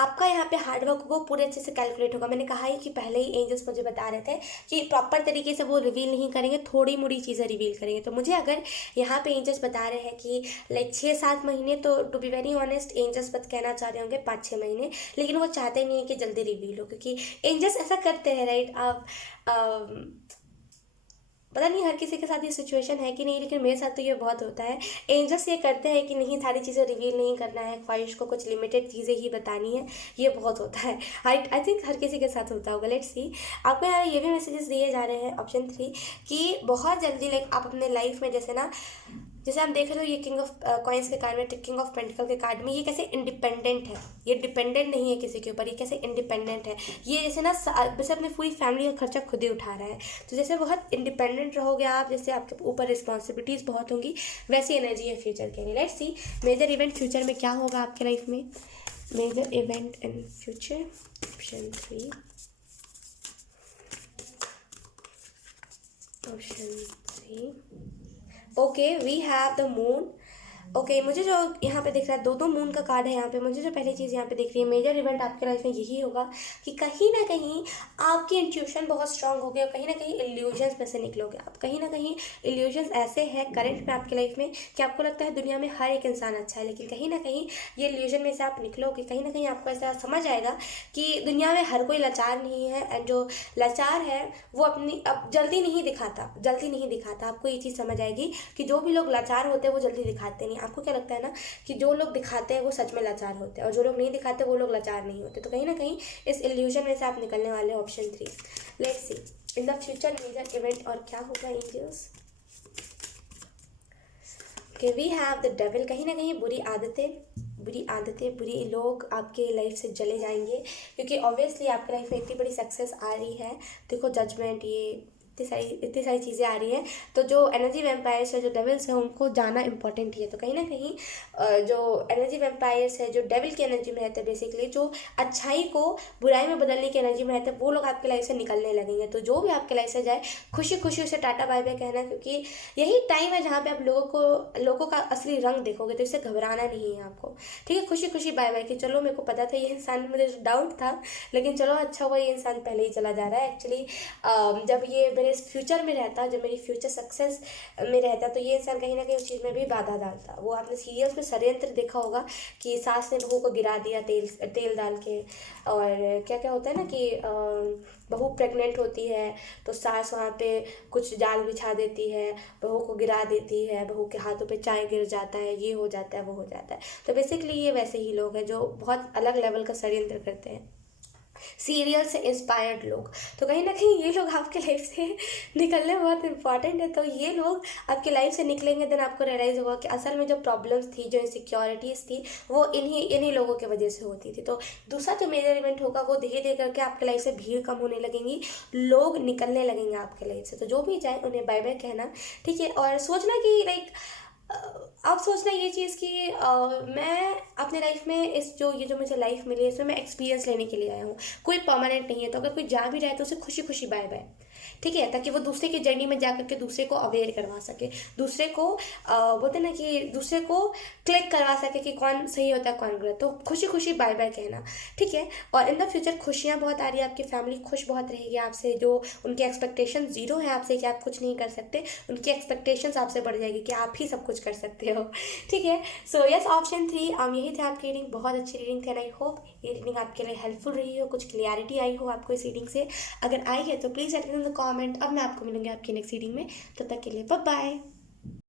आपका यहाँ पे हार्डवर्क वो पूरे अच्छे से कैलकुलेट होगा। मैंने कहा ही कि पहले ही एंजल्स मुझे बता रहे थे कि प्रॉपर तरीके से वो रिवील नहीं करेंगे, थोड़ी मोड़ी चीज़ें रिवील करेंगे। तो मुझे अगर यहाँ पे एंजल्स बता रहे हैं कि लाइक 6-7 महीने, तो to be very honest angels बस कहना चाह रहे होंगे 5-6 महीने, लेकिन वो चाहते नहीं है कि जल्दी रिवील हो, क्योंकि एंजल्स ऐसा करते हैं, राइट। आप पता नहीं हर किसी के साथ ये सिचुएशन है कि नहीं, लेकिन मेरे साथ तो ये बहुत होता है। एंजल्स ये करते हैं कि नहीं, सारी चीज़ें रिवील नहीं करना है, ख्वाहिश को कुछ लिमिटेड चीज़ें ही बतानी है, ये बहुत होता है। आई थिंक हर किसी के साथ होता होगा। लेट्स सी, आपको यहाँ ये भी मैसेजेस दिए जा रहे हैं ऑप्शन 3 कि बहुत जल्दी लाइक आप अपने लाइफ में जैसे ना, जैसे आप देख रहे हो ये किंग ऑफ कॉइंस के कार्ड में, किंग ऑफ पेंटिकल के कार्ड में, ये कैसे इंडिपेंडेंट है, ये डिपेंडेंट नहीं है किसी के ऊपर, ये कैसे इंडिपेंडेंट है। ये जैसे ना जैसे अपनी पूरी फैमिली का खर्चा खुद ही उठा रहा है। तो जैसे बहुत इंडिपेंडेंट रहोगे आप, जैसे आपके ऊपर रिस्पॉन्सिबिलिटीज़ बहुत होंगी, वैसी एनर्जी है फ्यूचर के लिए। Let's see major event future में क्या होगा आपके लाइफ में। Major event in future, option 3, option 3। Okay, we have the moon. Okay, मुझे जो यहाँ पे दिख रहा है, दो मून का कार्ड है यहाँ पे। मुझे जो पहली चीज़ यहाँ पे दिख रही है, मेजर इवेंट आपके लाइफ में यही होगा कि कहीं ना कहीं आपकी इंट्यूशन बहुत स्ट्रांग होगी, और कहीं ना कहीं इल्यूजन्स में से निकलोगे आप। कहीं ना कहीं इल्यूजन्स ऐसे हैं करंट में आपके लाइफ में कि आपको लगता है दुनिया में हर एक इंसान अच्छा है, लेकिन कहीं ना कहीं ये इल्यूजन में से आप निकलोगे। कहीं ना कहीं आपको ऐसा समझ आएगा कि दुनिया में हर कोई लाचार नहीं है, एंड जो लाचार है वो अपनी अब जल्दी नहीं दिखाता। आपको ये चीज़ समझ आएगी कि जो भी लोग लाचार होते हैं वो जल्दी दिखाते नहीं। आपको क्या लगता है ना कि जो लोग दिखाते हैं वो सच में लाचार होते हैं, और जो लोग नहीं दिखाते वो लोग लाचार नहीं होते। तो कहीं ना कहीं इस इल्यूजन में से आप निकलने वाले हो, option 3। Let's see in the future major event और क्या होगा angels. Okay, we have the devil. कहीं ना कहीं बुरी आदतें, बुरी लोग आपके लाइफ से चले जाएंगे, क्योंकि ऑब्वियसली आपके लाइफ में इतनी बड़ी सक्सेस आ रही है। देखो जजमेंट, ये इतनी सारी चीज़ें आ रही हैं, तो जो एनर्जी वैम्पायर्स है, जो डेविल्स हैं, उनको जाना इंपॉर्टेंट ही है। तो कहीं ना कहीं जो एनर्जी वैम्पायर्स है, जो डेविल की एनर्जी में रहते हैं, बेसिकली जो अच्छाई को बुराई में बदलने की एनर्जी में रहते हैं, वो लोग आपके लाइफ से निकलने लगेंगे। तो जो भी आपके लाइफ से जाए, खुशी खुशी उसे टाटा बाय बाय कहना, क्योंकि यही टाइम है जहाँ पे आप लोगों का असली रंग देखोगे। तो इससे घबराना नहीं है आपको, ठीक है। खुशी खुशी बाय बाय कि चलो मेरे को पता था ये इंसान, मुझे डाउट था, लेकिन चलो अच्छा हुआ ये इंसान पहले ही चला जा रहा है। एक्चुअली जब ये मेरे फ्यूचर में रहता, जब मेरी फ्यूचर सक्सेस में रहता, तो ये इंसान कहीं ना कहीं उस चीज़ में भी बाधा डालता। वो आपने सीरियल्स में षड्यंत्र देखा होगा कि सास ने बहू को गिरा दिया तेल डाल के, और क्या क्या होता है ना कि बहू प्रेग्नेंट होती है तो सास वहाँ पे कुछ जाल बिछा देती है, बहू को गिरा देती है, बहू के हाथों पे चाय गिर जाता है, ये हो जाता है, वो हो जाता है। तो बेसिकली ये वैसे ही लोग हैं जो बहुत अलग लेवल का षड्यंत्र करते हैं, सीरियल से इंस्पायर्ड लोग। तो कहीं ना कहीं ये लोग आपके लाइफ से निकलने बहुत इंपॉर्टेंट है। तो ये लोग आपकी लाइफ से निकलेंगे, देन आपको रियलाइज़ होगा कि असल में जो प्रॉब्लम्स थी, जो इनसिक्योरिटीज़ थी, वो इन्हीं लोगों की वजह से होती थी। तो दूसरा जो मेजर इवेंट होगा, वो धीरे धीरे करके आपके लाइफ से भीड़ कम होने लगेंगी, लोग निकलने लगेंगे आपके लाइफ से। तो जो भी जाए उन्हें बाय बाय कहना, ठीक है। और सोचना कि लाइक आप सोचना ये चीज़ कि मैं अपने लाइफ में ये जो मुझे लाइफ मिली है, इसमें मैं एक्सपीरियंस लेने के लिए आया हूँ, कोई परमानेंट नहीं है। तो अगर कोई जा भी रहा है तो उसे खुशी खुशी बाय बाय, ठीक है, ताकि वो दूसरे की जर्नी में जा करके दूसरे को अवेयर करवा सके, दूसरे को बोलते ना कि दूसरे को क्लिक करवा सके कि कौन सही होता है कौन गलत। तो खुशी खुशी बाय बाय कहना, ठीक है। और इन द फ्यूचर खुशियाँ बहुत आ रही है, आपकी फैमिली खुश बहुत रहेगी आपसे। जो उनकी एक्सपेक्टेशन जीरो है आपसे कि आप कुछ नहीं कर सकते, उनकी एक्सपेक्टेशंस आपसे बढ़ जाएगी कि आप ही सब कुछ कर सकते हो, ठीक है। सो यस, ऑप्शन 3 यही थे आपकी रीडिंग। बहुत अच्छी रीडिंग थी, आई होप ये रीडिंग आपके लिए हेल्पफुल रही हो, कुछ क्लियरिटी आई हो आपको इस रीडिंग से। अगर आई है तो please let me know in the comment. अब मैं आपको मिलूंगी आपकी नेक्स्ट रीडिंग में, तब तक के लिए बाय बाय।